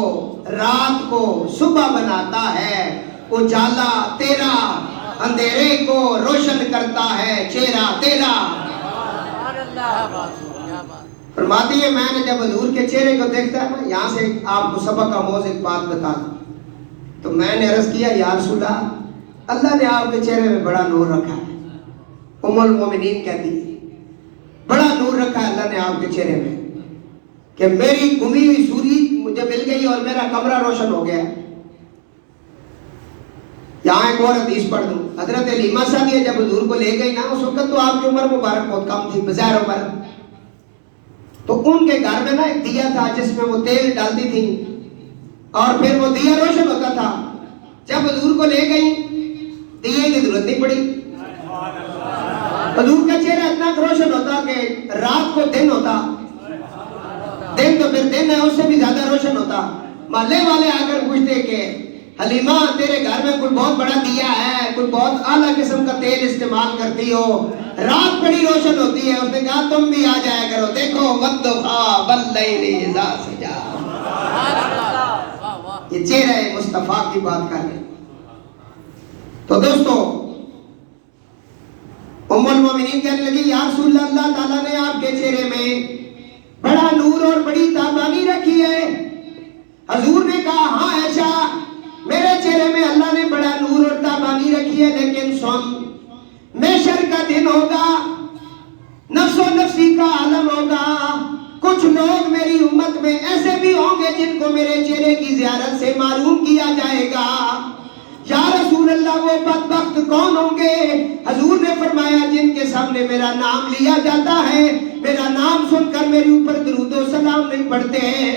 رات کو صبح بناتا ہے اجالا تیرا، اندھیرے کو روشن کرتا ہے چہرہ تیرا۔ فرماتی ہے میں نے جب حضور کے چہرے کو دیکھتا ہے، میں یہاں سے آپ کو سبق آموز ایک بات بتا دوں، تو میں نے عرض کیا یا رسول اللہ نے آپ کے چہرے میں بڑا نور رکھا ہے۔ ام المومنین کہتی بڑا نور رکھا ہے اللہ نے آپ کے چہرے میں کہ میری گمی ہوئی سوری مجھے مل گئی اور میرا کمرہ روشن ہو گیا۔ یہاں ایک اور حدیث پڑھ دوں، حضرت حلیمہ سعدیہ جب حضور کو لے گئی نا، اس وقت تو آپ کی عمر مبارک بہت کم تھی، بظاہر عمر، تو ان کے گھر میں نا ایک دیا تھا جس میں وہ تیل ڈالتی تھی اور پھر وہ دیا روشن ہوتا تھا۔ جب حضور کو لے گئی دیے کی ضرورت نہیں پڑی، حضور کا چہرہ اتنا روشن ہوتا کہ رات کو دن ہوتا، دن تو پھر دن ہے اس سے بھی زیادہ روشن ہوتا۔ محلے والے آ کر پوچھتے کہ حلیمہ تیرے گھر میں کوئی بہت بڑا دیا ہے، کوئی بہت اعلیٰ قسم کا تیل استعمال کرتی ہو، رات بڑی روشن ہوتی ہے۔ اس نے کہا تم بھی آ جایا کرو، دیکھو والضحیٰ واللیل اذا سجیٰ، یہ چہرہ مصطفیٰ کی بات کر رہے ہیں۔ تو دوستو ام المومنین کہنے لگی یا رسول اللہ تعالیٰ نے آپ کے چہرے میں بڑا نور اور بڑی تابانی رکھی ہے۔ حضور نے کہا ہاں عائشہ میرے چہرے میں اللہ نے بڑا نور اور تابانی رکھی ہے، لیکن سن محشر کا دن ہوگا، نفس و نفسی کا عالم ہوگا، کچھ لوگ میری امت میں ایسے بھی ہوں گے جن کو میرے چہرے کی زیارت سے معروم کیا جائے گا۔ یا رسول اللہ وہ بدبخت کون ہوں گے؟ حضور نے فرمایا جن کے سامنے میرا نام لیا جاتا ہے، میرا نام سن کر میرے اوپر درود و سلام نہیں پڑھتے ہیں۔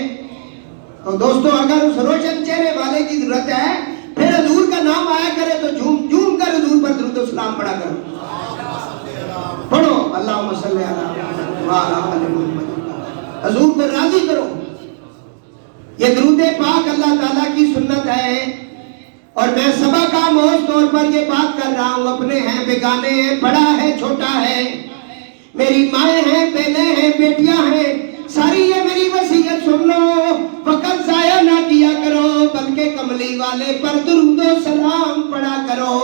تو دوستو اگر اس روشن چہرے والے کی ضرورت ہے پھر حضور کا نام آیا کرے تو جھوم جھوم کر حضور پر درود و سلام پڑھا کرو۔ پڑھو اللہم صلی علی محمد، حضور کو راضی کرو۔ یہ درود پاک اللہ تعالیٰ کی سنت ہے، اور میں سبق آموز طور پر یہ بات کر رہا ہوں، اپنے ہیں بیگانے ہیں، بڑا ہے چھوٹا ہے، میری مائیں ہیں بہنیں ہیں بیٹیاں ہیں، ساری یہ میری وصیت سن لو، وقت ضائع نہ کیا کرو بلکہ کملی والے پر درود و سلام پڑھا کرو۔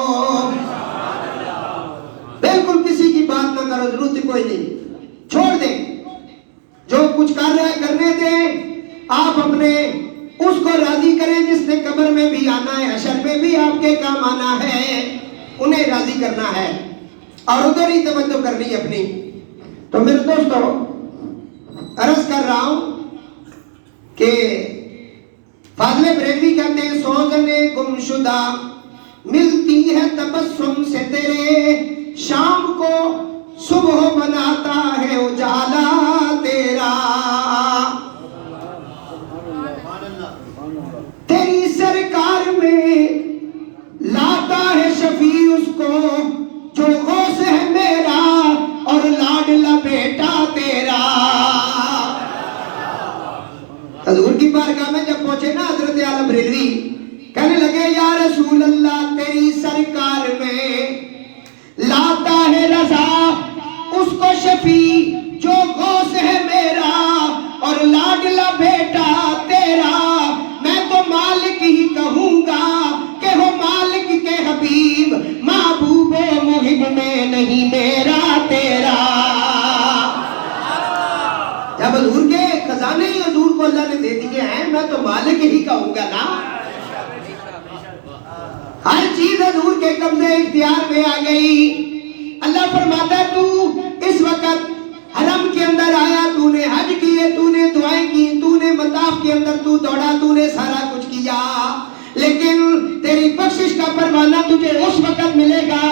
بالکل کسی کی بات نہ کرو، ضرورت کوئی نہیں، چھوڑ دیں، جو کچھ کر رہا ہے کرنے دیں۔ آپ اپنے اس کو راضی کریں جس نے قبر میں بھی آنا ہے، حشر میں بھی آپ کے کام آنا ہے، انہیں راضی کرنا ہے اور ادھر ہی توجہ کرنی اپنی۔ تو میرے دوستو عرض کر رہا ہوں کہ فاضل بریلوی کہتے ہیں سوزنے گمشدہ ملتی ہے تبسم سے تیرے، شام کو صبح بناتا ہے اجالا تیرا، تیری سرکار میں لاتا ہے شفیع اس کو جو غوث ہے میرا اور لاڈلا بیٹا تیرا۔ حضور کی بارگاہ میں جب پہنچے نا حضرت اعلی بریلوی کہنے لگے یا رسول اللہ تیری سرکار میں لاتا ہے رضا اس کو شفیع جو غوث ہے میرا اور لاڈلا بیٹا تیرا، میں تو مالک ہی کہوں گا کہ ہو مالک کے حبیب، محبوب و محب میں نہیں میرا تیرا۔ جب حضور کے خزانے ہی حضور کو اللہ نے دے دیے ہیں، میں تو مالک ہی کہوں گا نا۔ ہر چیز حضور کے قبضے اختیار میں آ گئی۔ اللہ فرماتا ہے تو اس وقت حرم کے اندر آیا، تو نے حج کیے، تو نے دعائیں کی، تو نے مطاف کے اندر تو دوڑا، تو نے سارا کچھ کیا، لیکن تیری بخشش کا پروانہ تجھے اس وقت ملے گا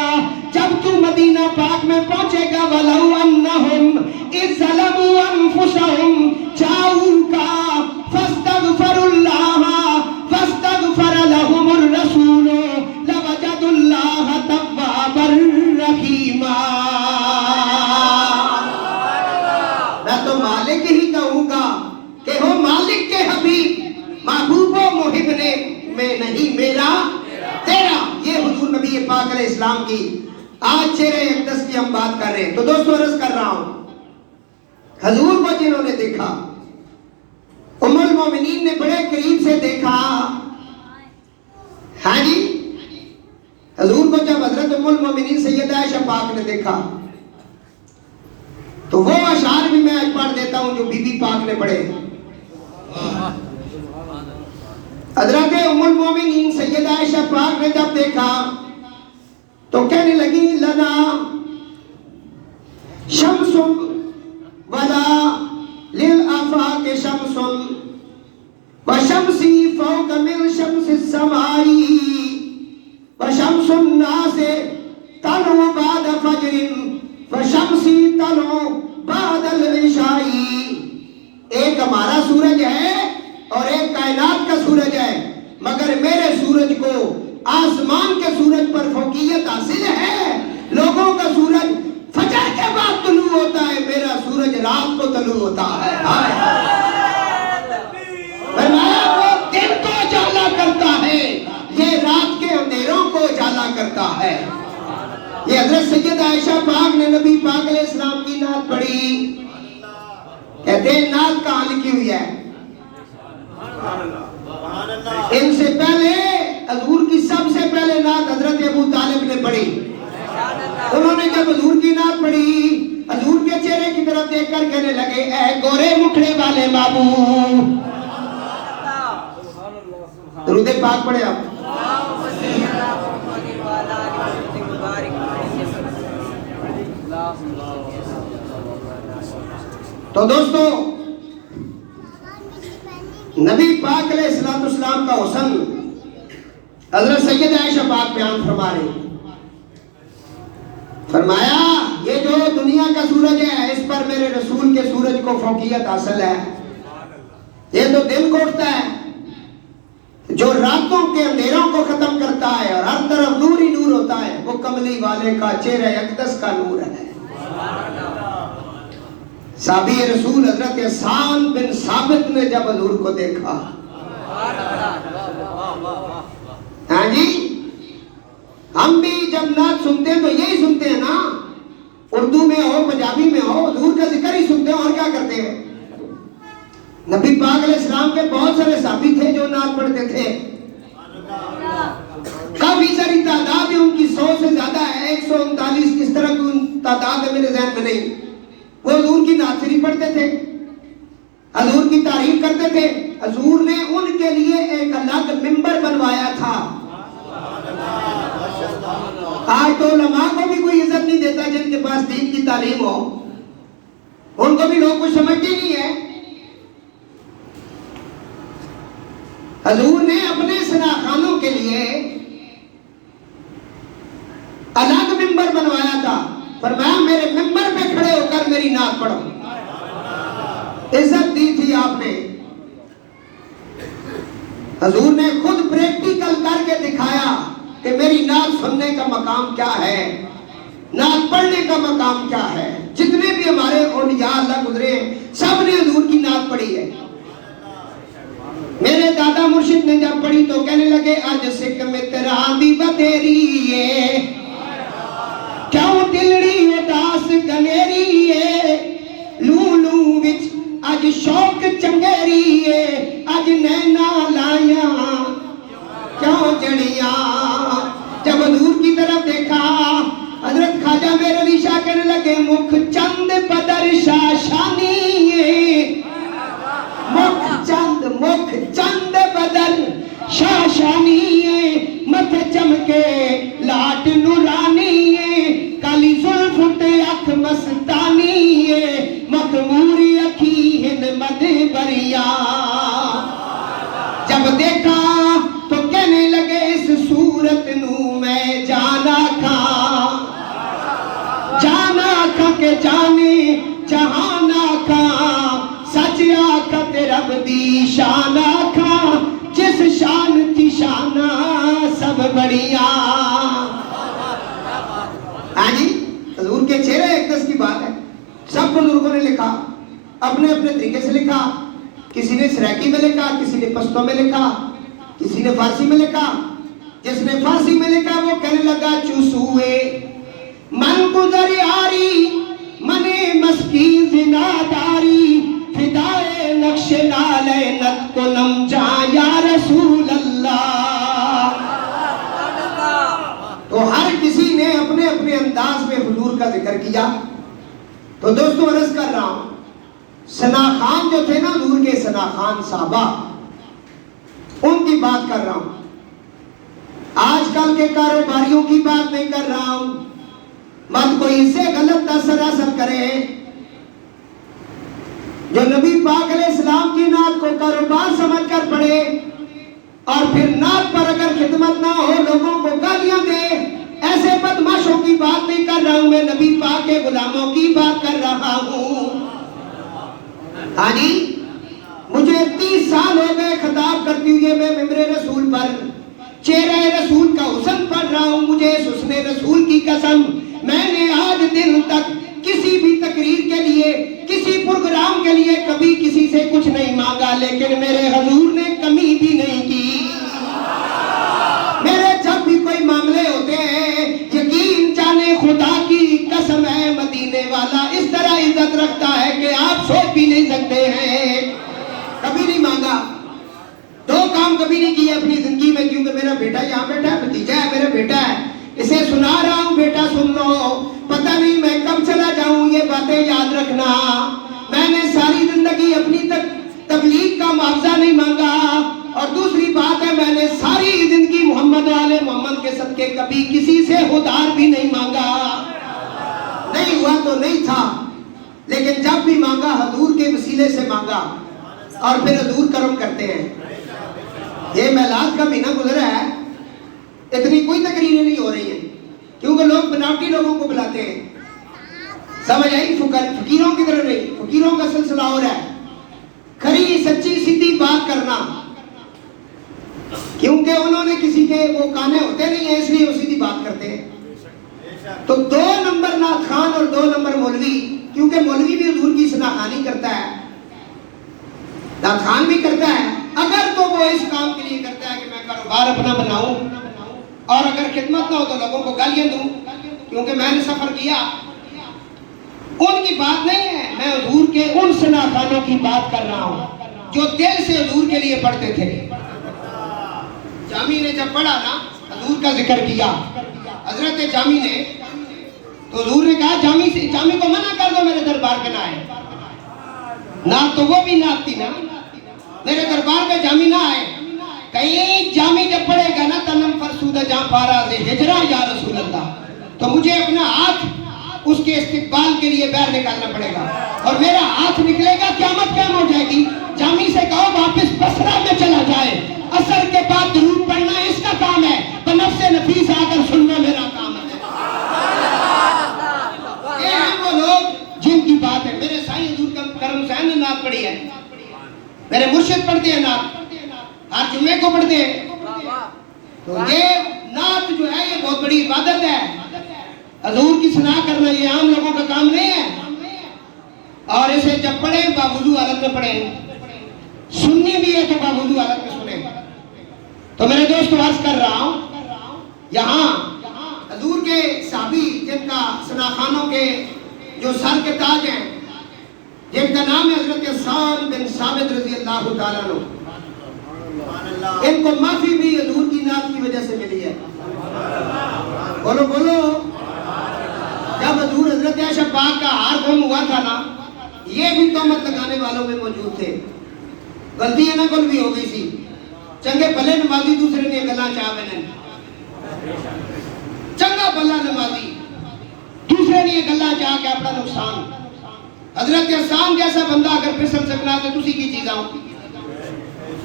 جب تو مدینہ پاک میں پہنچے گا۔ وَلَوْ أَنَّهُمْ إِذْ ظَلَمُوا أَنفُسَهُمْ جَاءُوكَ فَاسْتَغْفَرُوا اللَّهَ فَاسْتَغْفَرَ لَهُمُ الرَّسُولُ لَوَجَدُوا اللَّهَ تَوَّابًا رَحِيمًا۔ میں تو مالک ہی کہوں گا کہ ہو مالک کے حبیب، محبوب و محب نے میں نہیں میرا تیرا۔ یہ حضور نبی پاک علیہ السلام کی آج چہرہ اقدس کی ہم بات کر رہے ہیں۔ تو دوستو عرض کر رہا ہوں حضور کو جنہوں نے دیکھا، ام المومنین نے بڑے قریب سے دیکھا، ہاں جی، حضور کو جب حضرت ام المومنین سیدہ عائشہ پاک نے دیکھا تو وہ اشعار بھی میں آج پڑھ دیتا ہوں جو بی بی پاک نے پڑھے۔ حضرت ام المومنین سیدہ عائشہ پاک نے جب دیکھا تو کہنے لگی لنا شمس ولا للآفاق شمس وشمسی فوق من شمس السماء وشمس الناس طلع بعد فجر وشمسی طلع بعد العشاء۔ ایک ہمارا سورج ہے اور ایک کائنات کا سورج ہے، مگر میرے سورج کو آسمان کے سورج پر فوقیت حاصل ہے۔ لوگوں کا سورج فجر کے بعد طلوع ہوتا ہے، میرا سورج رات کو طلوع ہوتا ہے۔ فرمایا وہ دن کو اجالا کرتا ہے، یہ رات کے اندھیروں کو اجالا کرتا ہے۔ یہ حضرت سیدہ عائشہ پاک نے نبی پاک علیہ السلام کی نعت پڑھی، کہتے ہیں نعت کہاں لکھی ہوئی ہے؟ ان سے پہلے حضور کی سب سے پہلے نعت حضرت ابو طالب نے پڑھی. انہوں نے جب حضور کی نعت پڑھی، حضور کے چہرے کی طرف دیکھ کر کہنے لگے اے گورے مکھڑے والے بابو. درود پاک پڑھے آپ. تو دوستو، نبی پاک علیہ السلام کا حسن حضرت سید عائشہ پاک بیان فرما رہے ہیں. فرمایا یہ جو دنیا کا سورج ہے اس پر میرے رسول کے سورج کو فوقیت حاصل ہے. یہ تو دن کو اٹھتا ہے جو راتوں کے اندھیروں کو ختم کرتا ہے اور ہر طرف نور ہی نور ہوتا ہے، وہ کملی والے کا چہرہ اقدس کا نور ہے. صحابی رسول حضرت حسان بن ثابت نے جب حضور کو دیکھا، ہاں جی، ہم بھی جب نعت سنتے ہیں تو یہی سنتے ہیں نا، اردو میں ہو پنجابی میں ہو حضور کا ذکر ہی سنتے ہیں اور کیا کرتے ہیں. نبی پاک علیہ السلام کے بہت سارے صحابی تھے جو نعت پڑھتے تھے. کافی ساری تعداد ہے ان کی، 100 سے زیادہ ہے، 139 کس طرح کی تعداد ہے میرے ذہن میں نہیں. وہ حضور کی نعت شریف پڑھتے تھے، حضور کی تعریف کرتے تھے. حضور نے ان کے لیے ایک الگ منبر بنوایا تھا. آج تو علماء کو بھی کوئی عزت نہیں دیتا جن کے پاس دین کی تعلیم ہو، ان کو بھی لوگ کچھ سمجھتے نہیں ہے. حضور نے اپنے سناخانوں کے لیے الگ منبر بنوایا تھا. فرمایا میرے منبر پہ کھڑے ہو کر میری نعت پڑھو. عزت دی تھی آپ نے. حضور نے خود پریکٹیکل کر کے دکھایا کہ میری نعت سننے کا مقام کیا ہے، نعت پڑھنے کا مقام کیا ہے. جتنے بھی ہمارے اولیاء اللہ گزرے سب نے حضور کی نعت پڑھی ہے. میرے دادا مرشد نے جب پڑھی تو کہنے لگے اج سکھ میں تیرا دی بدیری ہے، کیوں دلڑی اداس گنیری ہے، لوں لوں وچ اج شوق چنگیری ہے، اج نینا لائیاں کیوں جڑیاں. جب حضور کی طرف دیکھا حضرت خواجہ میر علی شاہ کہنے لگے مکھ چند بدر شاشانی ہے، مکھ چند بدر شاشانی ہے، متھے چمکے لاٹ نورانی ہے، کالی زلف تے اکھ مستانی ہے، مخموری اکھی ہند مدبریا. جب دیکھا تو کہنے لگے اس صورت نو میں جانا کھا، جانا کھا کے جانے جہانا کھا، سچ آکھا تے رب دی شان آکھا، جس شان تھی شانہ سب بڑیاں. ہاں جی، حضور کے چہرے اقدس کی بات ہے. سب بزرگوں نے لکھا، اپنے اپنے طریقے سے لکھا. کسی نے سریکی میں لکھا، کسی نے پشتو میں لکھا، کسی نے فارسی میں لکھا. جس نے فارسی میں لکھا وہ کہنے لگا چوسوئے من گزر آری منے مسکین زناداری، فدائے نقش نالینت کو نم جا یا رسول اللہ. تو ہر کسی نے اپنے اپنے انداز میں حضور کا ذکر کیا. تو دوستو عرض کر رہا ہوں، ثناخان جو تھے نا حضور کے ثناخان صحابہ، ان کی بات کر رہا ہوں. آج کل کے کاروباریوں کی بات نہیں کر رہا ہوں. مت کوئی اس سے غلط اثر کرے. جو نبی پاک علیہ السلام کی نعت کو کاروبار سمجھ کر پڑھے اور پھر نعت پر اگر خدمت نہ ہو لوگوں کو گالیاں دے، ایسے بدماشوں کی بات نہیں کر رہا ہوں. میں نبی پاک کے غلاموں کی بات کر رہا ہوں. ہاں جی، مجھے 30 سال ہو گئے خطاب کرتی ہوئے میں ممبر رسول پر چہرہ رسول کا حسن پڑھ رہا ہوں. مجھے اس حسن رسول کی قسم، میں نے آج دن تک کسی بھی تقریر کے لیے، کسی پروگرام کے لیے کبھی کسی سے کچھ نہیں مانگا، لیکن میرے حضور نے کمی بھی نہیں کی. میرے جب بھی کوئی معاملے ہوتے ہیں، یقین جانے خدا کی قسم ہے مدینے والا اس طرح عزت رکھتا ہے کہ آپ سوچ بھی نہیں سکتے ہیں. کبھی نہیں مانگا. 2 کام کا معاوضہ نہیں مانگا، اور دوسری بات ہے میں نے ساری زندگی محمد والے محمد کے صدقے کبھی کسی سے ادھار بھی نہیں مانگا، نہیں ہوا تو نہیں تھا، لیکن جب بھی مانگا حضور کے وسیلے سے مانگا، اور پھر حضور کرم کرتے ہیں۔ یہ میلاد کا مہینہ گزرا ہے، اتنی کوئی تقریریں نہیں ہو رہی ہیں کیونکہ لوگ بناوٹی لوگوں کو بلاتے ہیں، سمجھ آئی؟ فقیروں کی طرح نہیں، فقیروں کا سلسلہ ہو رہا ہے، کھری سچی سیدھی بات کرنا، کیونکہ انہوں نے کسی کے وہ کانے ہوتے نہیں ہیں، اس لیے وہ سیدھی بات کرتے ہیں۔ تو 2 نمبر نعت خان اور 2 نمبر مولوی، کیونکہ مولوی بھی حضور کی شناخانی کرتا ہے، نعت خان بھی کرتا ہے، اگر تو وہ اس کام کے لیے کرتا ہے کہ میں کاروبار اپنا بناؤں، اور اگر خدمت نہ ہو تو لوگوں کو گالیاں دوں، کیونکہ میں نے سفر کیا، ان کی بات نہیں ہے، میں حضور کے ان شناخانوں کی بات کر رہا ہوں جو دل سے حضور کے لیے پڑھتے تھے۔ جامی نے جب پڑھا نا، حضور کا ذکر کیا، حضرت جامی نے، تو حضور نے کہا جامی کو منع کر دو میرے دربار پہ نہ آئے، نعت تو وہ بھی نعت تھی نا، میرے دربار پہ جامی نہ آئے، کہیں جامی جب پڑھے گا نا تنم فرسودہ جہاں پارا سے ہجرہ یا رسول اللہ، تو مجھے اپنا ہاتھ اس کے استقبال کے لیے باہر نکالنا پڑے گا، اور میرا ہاتھ نکلے گا قیامت قائم ہو جائے گی۔ جامی سے کہو واپس بصرہ میں چلا جائے، عصر کے بعد درود پڑھنا اس کا کام ہے، بنفس نفیس آ کر سننا میرا کام ہے۔ یہ ہیں وہ لوگ جن کی بات ہے۔ میرے سائیں حضور کا کرم حسین نے نعت پڑھی ہے، میرے مرشد پڑھتے ہیں نعت، ہر جمعے کو پڑھتے ہیں، تو یہ نعت جو ہے یہ بہت بڑی عبادت ہے، حضور کی ثنا کرنا یہ عام لوگوں کا کام نہیں ہے، اور اسے جب پڑھیں باوضو حالت میں پڑھیں، سننی بھی ہے تو باوضو حالت میں سنیں۔ تو میرے دوست عرض کر رہا ہوں، یہاں حضور کے صحابی جن کا ثناخانوں کے جو سر کے تاج ہیں، جن کا نام ہے حضرت حسان بن ثابت رضی اللہ تعالیٰ عنہ، ان کو معافی بھی حضور کی نعت کی وجہ سے ملی ہے۔ بولو بولو، جب حضور حضرت عائشہ پاک کا ہار گم ہوا تھا نا، یہ بھی تہمت لگانے والوں میں موجود تھے، غلطی ہے نا کل بھی ہو گئی سی، چنگے بھلے نمازی دوسرے نے گلا چاہ بنے، چنگا بھلا نمازی دوسرے نے گلا چاہ کے اپنا نقصان، حضرت حسان جیسا بندہ اگر پھسل سکنا تو تسی کی چیزاں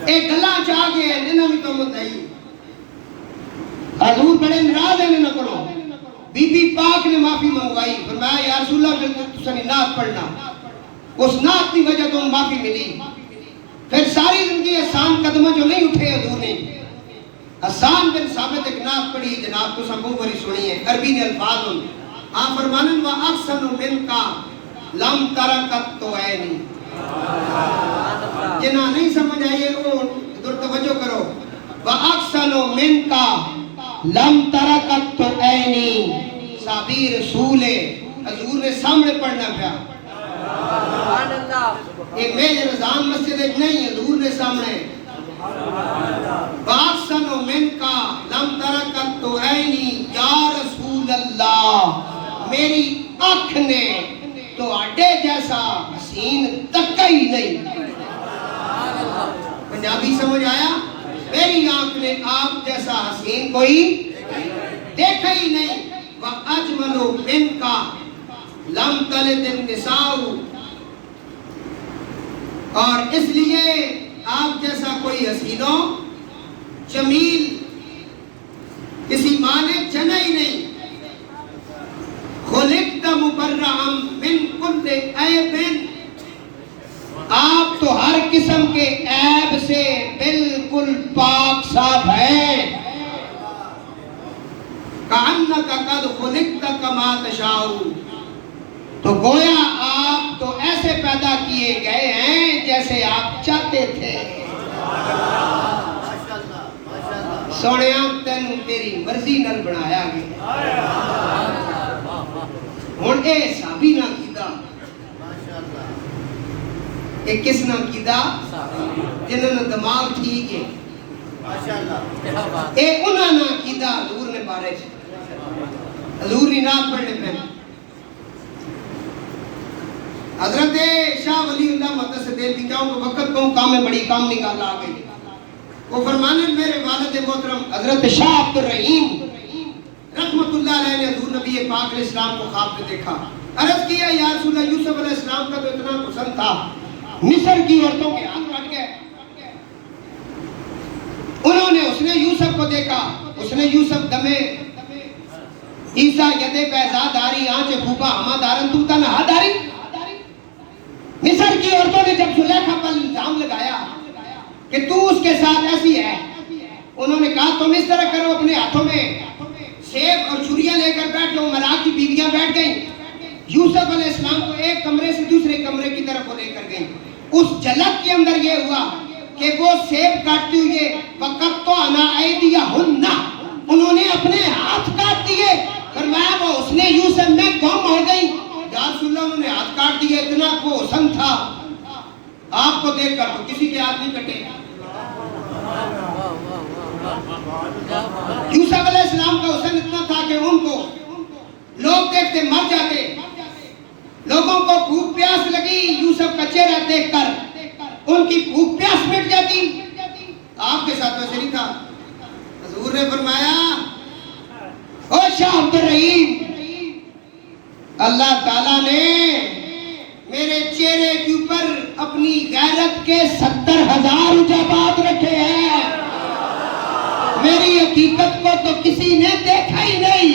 ایک گلا چاہ کے نہ بھی تہمت نہیں۔ حضور بڑے ناراض ہیں نہ کرو، بی بی پاک نے معافی منگوائی، فرمایا یا رسول اللہ پھر تسنی نعت پڑھنا، اس نعت کی وجہ تو معافی ملی۔ پھر ساری زندگی حسان قدمہ جو نہیں اٹھے حضور نے، حسان بن ثابت ایک نعت پڑھی، جناب تو سب بری سنی ہے، عربی نے الفاظ ان آپ فرمانن وَأَحْسَنُ مِنْكَ لَمْ تَرَكَتْ عَيْنِي، جنہاں نہیں سمجھ آئیے وہ ادھر توجہ کرو، وَأَحْسَنُ مِنْكَ لم ترکت عینی، صحابی رسول حضور نے سامنے پڑھنا پیا، ایک میجر رضان مسجد نہیں، حضور نے سامنے، باکسن و من کا لم ترکت عینی یا رسول اللہ، میری آنکھ نے تو اڈے جیسا حسین تکا ہی نہیں۔ پنجابی سمجھ آیا؟ میری آنکھ نے آپ جیسا حسین کوئی دیکھا ہی نہیں۔ وَأَجْمَلُ مِنْكَ لَمْ تَلِدِ النِّسَاءُ، اور اس لیے آپ جیسا کوئی حسین و جمیل کسی ماں نے جنا ہی نہیں۔ خُلِقْتَ مُبَرَّعًا مِنْ كُلِّ عَيْبٍ، آپ تو ہر قسم کے عیب سے بالکل پاک صاف ہیں۔ کَأَنَّكَ قَدْ خُلِقْتَ كَمَا تَشَاءُ، تو گویا آپ تو ایسے پیدا کیے گئے ہیں جیسے آپ چاہتے تھے۔ سونیاں تین تیری مرضی نال بنایا گیا، ہن اے صحابی نہ کیتا، اے کس نہ کیتا؟ جنہوں نے دماغ ٹھیک ہے، اے انہاں نہ کیتا حضور نے بارے سے، حضور نے نعت پڑھنے پہ حضرت شاہ ولی اللہ مقدس دہلوی کا وقت کو کام میں بڑی کام نکالا آ گئی. وہ فرمانے میرے والد محترم حضرت شاہ عبد الرحیم رحمت اللہ علیہ نے حضور نبی پاک علیہ السلام کو خواب میں دیکھا. عرض کیا یا رسول اللہ یوسف علیہ السلام کا تو اتنا پسند تھا مصر کی عورتوں کے ہاتھ کٹ گئے. انہوں نے اس نے یوسف کو دیکھا, اس نے یوسف دمے عیسیٰ یدے پیزا داری آنچ خوبا ہما دارن تو تا نہا داری. مصر کی عورتوں نے جب زلیخا پر الزام لگایا کہ تو اس کے ساتھ ایسی ہے, انہوں نے کہا تم اس طرح کرو اپنے ہاتھوں میں سیب اور چھریاں لے کر بیٹھ جاؤ. ملاک کی بیویاں بیٹھ گئیں. یوسف علیہ السلام کو ایک کمرے سے دوسرے کمرے کی طرف وہ لے کر گئیں. اس جھلک کے اندر یہ ہوا کہ وہ سیب کاٹتے ہوئے وقت تو انا ایدیہن, انہوں نے اپنے ہاتھ کاٹ دیے. فرمایا وہ اس نے یوسف میں گم ہو گئی. یا رسول اللہ انہوں نے ہاتھ کاٹ دیے, اتنا کو حسن تھا آپ کو دیکھ کر تو کسی کے ہاتھ نہیں کٹے. یوسف علیہ السلام کا حسن اتنا تھا کہ ان کو لوگ دیکھتے مر جاتے. لوگوں کو بھوک پیاس لگی یوسف کا چہرہ دیکھ کر, ان کی بھوک پیاس مٹ جاتی. آپ کے ساتھ ویسے نہیں تھا. حضور نے فرمایا او شاہ عبد الرحیم, اللہ تعالیٰ نے میرے چہرے کے اوپر اپنی غیرت کے 70,000 عجائبات رکھے ہیں. میری حقیقت کو تو کسی نے دیکھا ہی نہیں.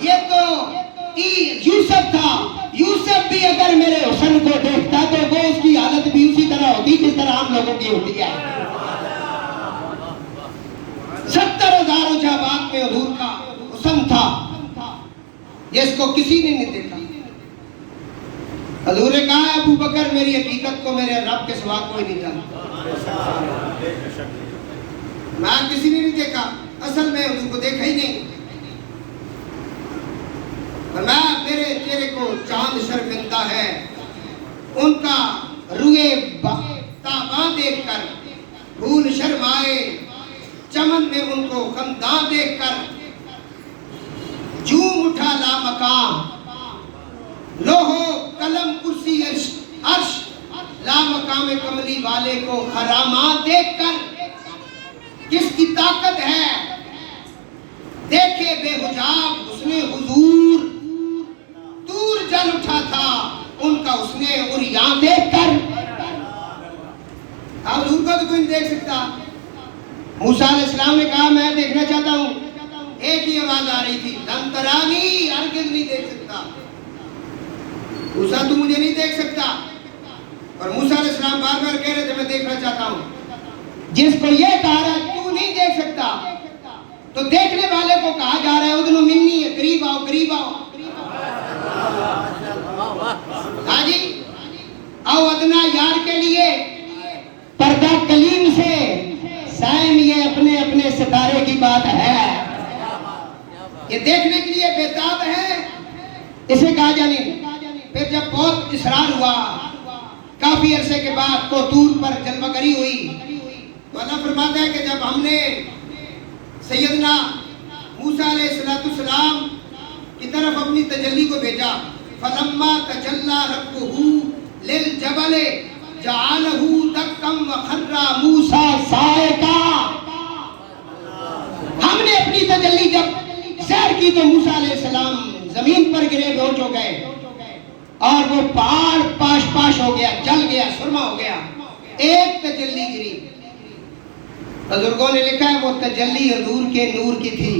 یہ تو یوسف تھا. یوسف بھی اگر میرے حسن کو دیکھتا تو وہ اس کی حالت بھی اسی طرح ہوتی جس طرح ہم لوگوں کی ہوتی ہے. 70,000 عجائبات میں حضور کا حسن تھا جس کو کسی نے نہیں دیکھا. حضور نے کہا ابو بکر میری حقیقت کو میرے رب کے سوا کوئی نہیں جانتا. میں کسی نے نہیں دیکھا, اصل میں حضور کو دیکھا ہی نہیں. فرمایا میرے چہرے کو چاند شرمندہ ہے, ان کا روئے تاباں دیکھ کر پھول شرمائے, چمن میں ان کو خنداں دیکھ کر جوم اٹھا لا مقام, لوہو قلم کرسی عرش لا مقام کملی والے کو خرامات دیکھ کر. کس کی طاقت ہے دیکھے بے حجاب اس نے حضور, دور جل اٹھا تھا ان کا اس نے عریاں دیکھ کر. اب حضور کو تو کوئی نہیں دیکھ سکتا. موسیٰ علیہ السلام نے کہا میں دیکھنا چاہتا ہوں. ایک ہی آواز آ رہی تھی لن ترانی, ہرگز نہیں دیکھ سکتا. موسیٰ تو مجھے نہیں دیکھ سکتا. اور موسیٰ علیہ السلام بار بار کہہ رہے تھے میں دیکھنا چاہتا ہوں. جس کو یہ کہا رہا ہے تو نہیں دیکھ سکتا تو دیکھنے والے کو کہا جا رہا ہے ادنو منی ہے, قریب آؤ قریب آؤ. ہاں جی, او ادنا یار کے لیے پردہ کلیم سے سائم, یہ اپنے اپنے ستارے کی بات ہے. یہ دیکھنے کے لیے بےتاب ہے, اسے کہا جا نہیں. پھر جب بہت اصرار ہوا, کافی عرصے کے بعد کو طور پر جلوہ گری ہوئی, تو اللہ فرماتا ہے کہ جب ہم نے سیدنا موسیٰ علیہ السلام کی طرف اپنی تجلی کو بھیجا, فَلَمَّا تَجَلَّى رَبُّهُ لِلْجَبَلِ جَعَلَهُ دَكًّا وَخَرَّ مُوسَىٰ صَعِقًا. ہم نے اپنی تجلی جب سیر کی تو موسیٰ علیہ السلام زمین پر گرے بے ہوش ہو گئے اور وہ پہاڑ پاش پاش ہو گیا, جل گیا, سرما ہو گیا. ایک تجلی گری. بزرگوں نے لکھا ہے وہ تجلی حضور کے نور کی تھی.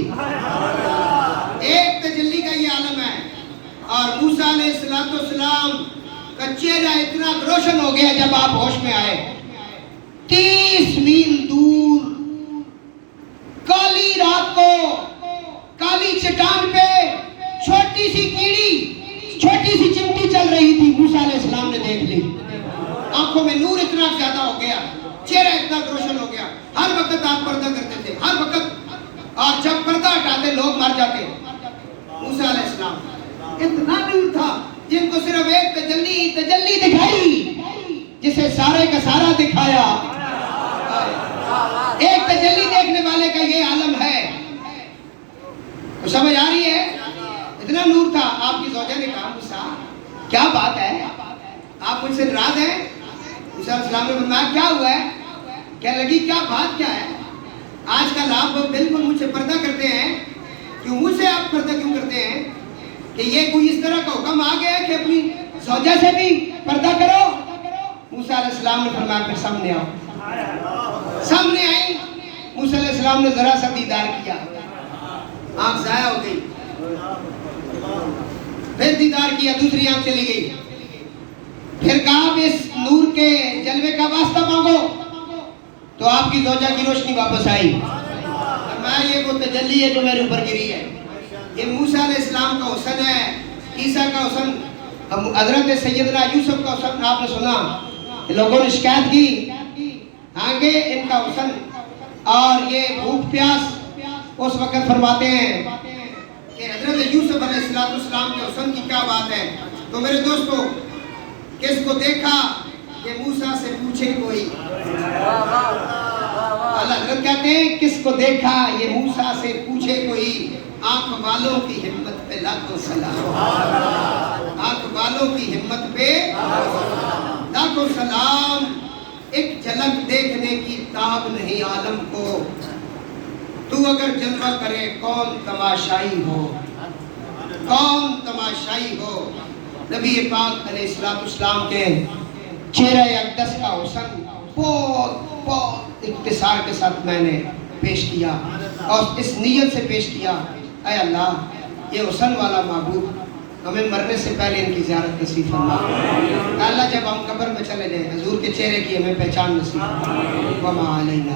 ایک تجلی کا یہ عالم ہے. اور موسیٰ علیہ السلام کا چہرہ اتنا روشن ہو گیا جب آپ ہوش میں آئے. 30 میل دور کالی رات کو کالی چٹان پہ چھوٹی سی کیڑی, چھوٹی سی چمٹی چل رہی تھی. موسیٰ علیہ السلام نے دیکھ لی. آنکھوں میں نور اتنا زیادہ ہو گیا, چہرہ اتنا روشن ہو گیا. ہر وقت آپ پردہ کرتے تھے, ہر وقت, اور جب پردہ ہٹاتے لوگ مر جاتے. موسیٰ علیہ السلام اتنا نور تھا جن کو صرف ایک تجلی دکھائی جسے سارے کا سارا دکھایا. ایک تجلی دیکھنے والے کا یہ عالم ہے. تو سمجھ آ رہی ہے, اتنا نور تھا. آپ کی زوجہ نے کہا موسیٰ کیا بات ہے, آپ مجھ سے ناراض ہیں؟ موسیٰ علیہ السلام نے فرمایا کیا ہوا ہے؟ کہنے لگی کیا بات کیا ہے؟ آج کل آپ بالکل مجھ سے پردہ کرتے ہیں، کیوں مجھ سے آپ پردہ کیوں کرتے ہیں؟ کہ یہ کوئی اس طرح کا حکم آ گیا ہے کہ اپنی زوجہ سے بھی پردہ کرو؟ موسیٰ علیہ السلام نے فرمایا پھر سامنے آؤ۔ سامنے آئی، موسیٰ علیہ السلام نے ذرا سا دیدار کیا، آنکھ ضائع ہو گئی، پھر دیدار کیا، دوسری آنکھ چلی گئی، پھر کہا اب اس نور کے جلوے کا واسطہ مانگو، تو آپ کی زوجہ کی روشنی واپس آئی۔ فرمایا یہ وہ تجلی ہے جو میرے اوپر گری ہے، یہ موسیٰ علیہ السلام کا حسن ہے، عیسیٰ کا حسن، حضرت سیدنا یوسف کا حسن آپ نے سنا، لوگوں نے شکایت کی آگے ان کا حسن اور یہ بھوک پیاس، اس وقت فرماتے ہیں کہ حضرت یوسف علیہ السلام کے حسن کی کیا بات ہے۔ تو میرے دوستو کس کو دیکھا یہ موسیٰ سے پوچھے کوئی، اللہ حضرت کہتے ہیں کس کو دیکھا یہ موسیٰ سے پوچھے کوئی، آنکھ والوں کی ہمت پہ لاکھوں سلام، آنکھ والوں کی ہمت پہ لاکھوں سلام، ایک جھلک دیکھنے کی تاب نہیں عالم کو، تو اگر جلوہ کرے کون تماشائی ہو، کون تماشائی ہو۔ نبی پاک علیہ السلام کے چہرہ اقدس کا حسن بہت اختصار کے ساتھ میں نے پیش کیا اور اس نیت سے پیش کیا، اے اللہ یہ حسن والا معبود ہمیں مرنے سے پہلے ان کی زیارت نصیب فرما، اللہ جب ہم قبر میں چلے جائیں حضور کے چہرے کی ہمیں پہچان نصیب فرما، وما علینا